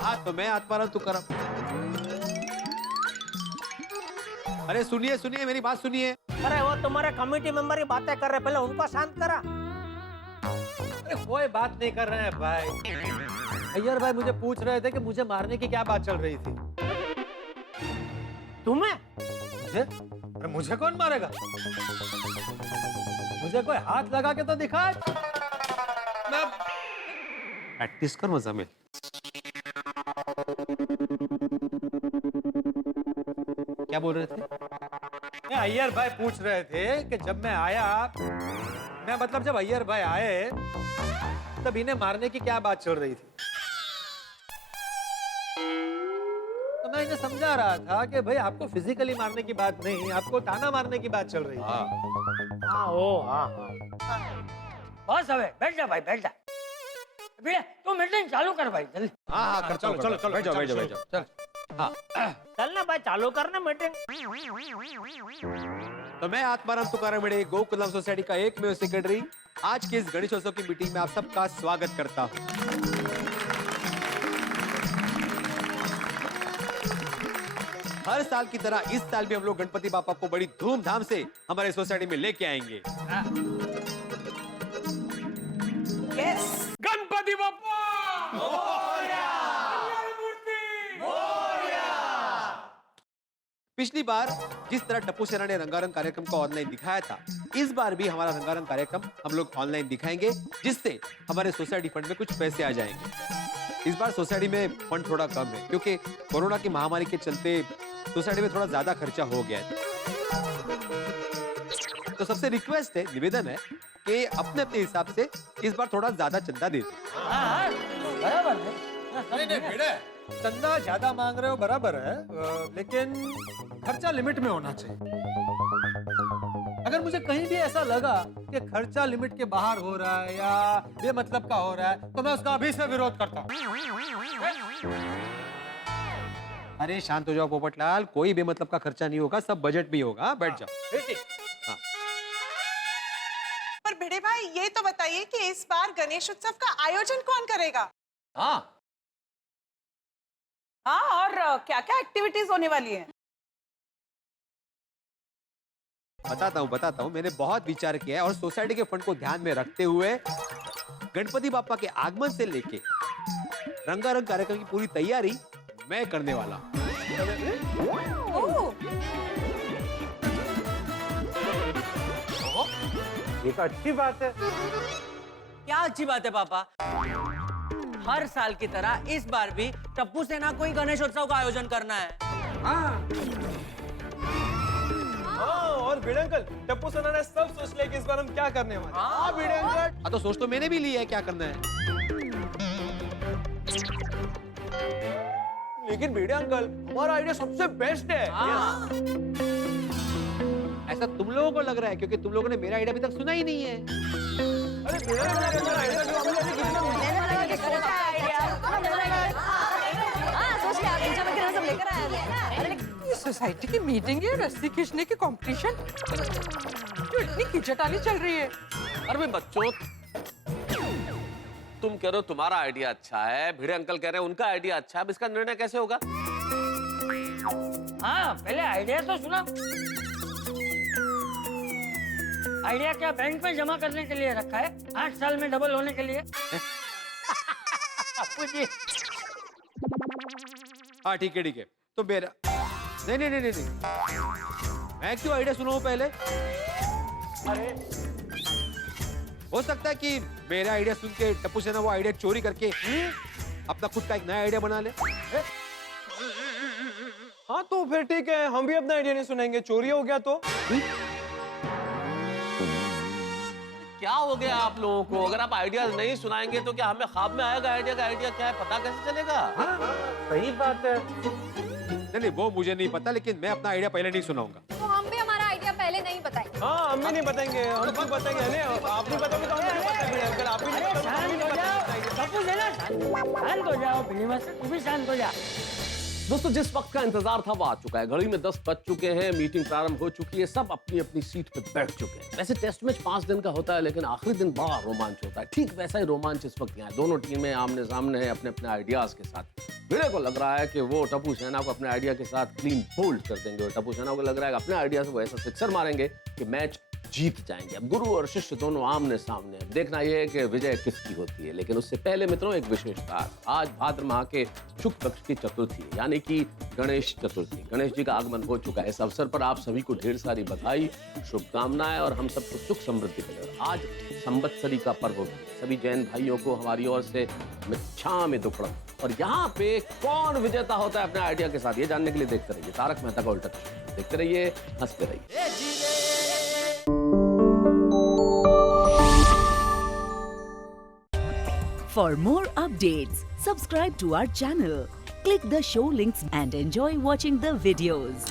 हाँ तो मैं हाथ मारा तू करा। अरे सुनिए सुनिए, मेरी बात सुनिए। अरे वो तुम्हारे कमेटी मेंबर की बातें कर रहे, पहले उनको शांत करा। अरे कोई बात नहीं कर रहे हैं भाई। अय्यर भाई मुझे पूछ रहे थे कि मुझे मारने की क्या बात चल रही थी। तुम्हें? मुझे? अरे मुझे कौन मारेगा? मुझे कोई हाथ लगा के तो दिखा। प्रैक्टिस कर मजा में। क्या बोल रहे थे? अय्यर भाई पूछ रहे थे कि जब मैं आया, मैं मतलब जब अय्यर भाई आए तब इन्हें मारने की क्या बात चल रही थी। तो मैं इन्हें समझा रहा था कि भाई आपको फिजिकली मारने की बात नहीं, आपको ताना मारने की बात चल रही थी। हाँ ओ हाँ बस हवे बैठ जा भाई, बैठ जा। भिड़े तू मीटिंग चालू कर भाई जल्दी। हाँ हाँ चलो चलो चलो, बैठ जाओ बैठ जाओ बैठ जाओ। चल हाँ चल ना भाई, चालू करना मीटिंग। तो मैं आत्माराम तुकाराम भिड़े, गोकुलम सोसाइटी का एकमेव सेक्रेटरी, आज के इस गणेशोत्सव की मीटिंग में आप सबका स्वागत करता हूँ। हर साल की तरह इस साल भी हम लोग गणपति बापा को बड़ी धूमधाम से हमारे सोसाइटी में लेके आएंगे। गणपति बापा पिछली बार जिस तरह टप्पू सेना ने रंगारंग कार्यक्रम को ऑनलाइन दिखाया था, इस बार भी हमारा रंगारंग कार्यक्रम हम लोग ऑनलाइन दिखाएंगे, जिससे हमारे सोसाइटी फंड में कुछ पैसे आ जाएंगे। इस बार सोसाइटी में फंड थोड़ा कम है क्योंकि कोरोना की महामारी के चलते सोसाइटी में थोड़ा ज्यादा खर्चा हो गया है। तो सबसे रिक्वेस्ट है, निवेदन है कि अपने अपने हिसाब से इस बार थोड़ा ज्यादा चंदा दे दो। बराबर है। नहीं भिड़े, चंदा ज्यादा मांग रहे हो बराबर है, लेकिन खर्चा लिमिट में होना चाहिए। अगर मुझे कहीं भी ऐसा लगा कि खर्चा लिमिट के बाहर हो रहा है या बेमतलब का हो रहा है, तो मैं उसका अभी से विरोध करता हूँ। अरे शांत हो जाओ पोपटलाल, कोई बेमतलब का खर्चा नहीं होगा, सब बजट भी होगा। बैठ जाओ। हाँ। पर भिड़े भाई ये तो बताइए कि इस बार गणेश उत्सव का आयोजन कौन करेगा? हाँ और क्या क्या एक्टिविटीज होने वाली है? बताता हूँ। मैंने बहुत विचार किया है और सोसाइटी के फंड को ध्यान में रखते हुए गणपति बापा के आगमन से लेके रंगारंग कार्यक्रम की पूरी तैयारी मैं करने वाला। ये तो अच्छी बात है। क्या अच्छी बात है पापा? हर साल की तरह इस बार भी टप्पू सेना को ही गणेशोत्सव का आयोजन करना है। हाँ और भिड़े अंकल, टप्पू सेना ने सब सोच लिया कि इस बार हम क्या करने वाले हैं। हाँ भिड़े अंकल, हाँ तो सोच तो मैंने भी लिया है क्या करना है। लेकिन भिड़े अंकल, हमारा आइडिया सबसे बेस्ट है। ऐसा तुम लोगों को लग रहा है क्योंकि तुम लोगों ने मेरा आइडिया अभी तक सुना ही नहीं है। अरे भिड़े अंकल, आइडिया जो हमने अभी कितना सोसाइटी की मीटिंग है, रस्सी खींचने की कंपटीशन, जो इतनी खिंचतानी चल रही है। अरे बच्चों, तुम कह रहे हो तुम्हारा आइडिया अच्छा है, भिड़े अंकल कह रहे हैं उनका आइडिया अच्छा है, अब इसका निर्णय कैसे होगा? हाँ पहले आइडिया तो सुना। आइडिया क्या बैंक में जमा करने के लिए रखा है, 8 साल में डबल होने के लिए। हाँ ठीक है। तो मेरा नहीं, मैं क्यों आइडिया सुनाऊं पहले? अरे हो सकता है कि मेरा आइडिया सुन के टप्पू सेना वो आइडिया चोरी करके अपना खुद का एक नया आइडिया बना ले। हाँ तो फिर ठीक है, हम भी अपना आइडिया नहीं सुनाएंगे, चोरी हो गया तो। क्या हो गया आप लोगों को? अगर आप आइडियाज नहीं सुनाएंगे तो क्या हमें ख्वाब में आएगा आइडिया का आइडिया क्या है पता कैसे चलेगा? सही बात है। नहीं वो मुझे नहीं पता, लेकिन मैं अपना आइडिया पहले नहीं सुनाऊंगा। तो हम भी हमारा आइडिया पहले नहीं बताएंगे। हाँ हम भी नहीं बताएंगे, हम भी बताएंगे। आप नहीं बताओगे तो हम नहीं बताएंगे। अगर आप भी नहीं बताओगे तो हम भी नहीं बताएंगे। टप्पू सेना शांत हो जाओ, बिल्ली मास्टर तू भी शांत हो जा। दोस्तों जिस वक्त का इंतजार था वो आ चुका है। घड़ी में 10 बज चुके हैं, मीटिंग प्रारंभ हो चुकी है, सब अपनी अपनी सीट पे बैठ चुके हैं। वैसे टेस्ट मैच 5 दिन का होता है, लेकिन आखिरी दिन बड़ा रोमांच होता है। ठीक वैसा ही रोमांच इस वक्त यहाँ है। दोनों टीमें आमने सामने हैं अपने अपने आइडियाज के साथ। भिड़े को लग रहा है कि वो टप्पू सेना को अपने आइडिया के साथ क्लीन बोल्ड कर देंगे, और टप्पू सेना को लग रहा है कि अपने आइडिया से वो ऐसा सिक्सर मारेंगे कि मैच जीत जाएंगे। अब गुरु और शिष्य दोनों आमने सामने हैं। देखना यह है कि विजय किसकी होती है। लेकिन उससे पहले मित्रों एक विशेष बात, आज भाद्र माह के शुक्ल पक्ष की चतुर्थी है, यानी कि गणेश चतुर्थी। गणेश जी का आगमन हो चुका है। इस अवसर पर आप सभी को ढेर सारी बधाई, शुभकामनाएं, और हम सबको सुख समृद्धि मिले। आज संवत्सरी का पर्व भी है। सभी जैन भाइयों को हमारी ओर से मिच्छामि दुक्कडम। और यहाँ पे कौन विजेता होता है अपने आइडिया के साथ, ये जानने के लिए देखते रहिए तारक मेहता का उल्टा चश्मा। देखते रहिए, हंसते रहिए। For more updates, subscribe to our channel, click the show links and enjoy watching the videos.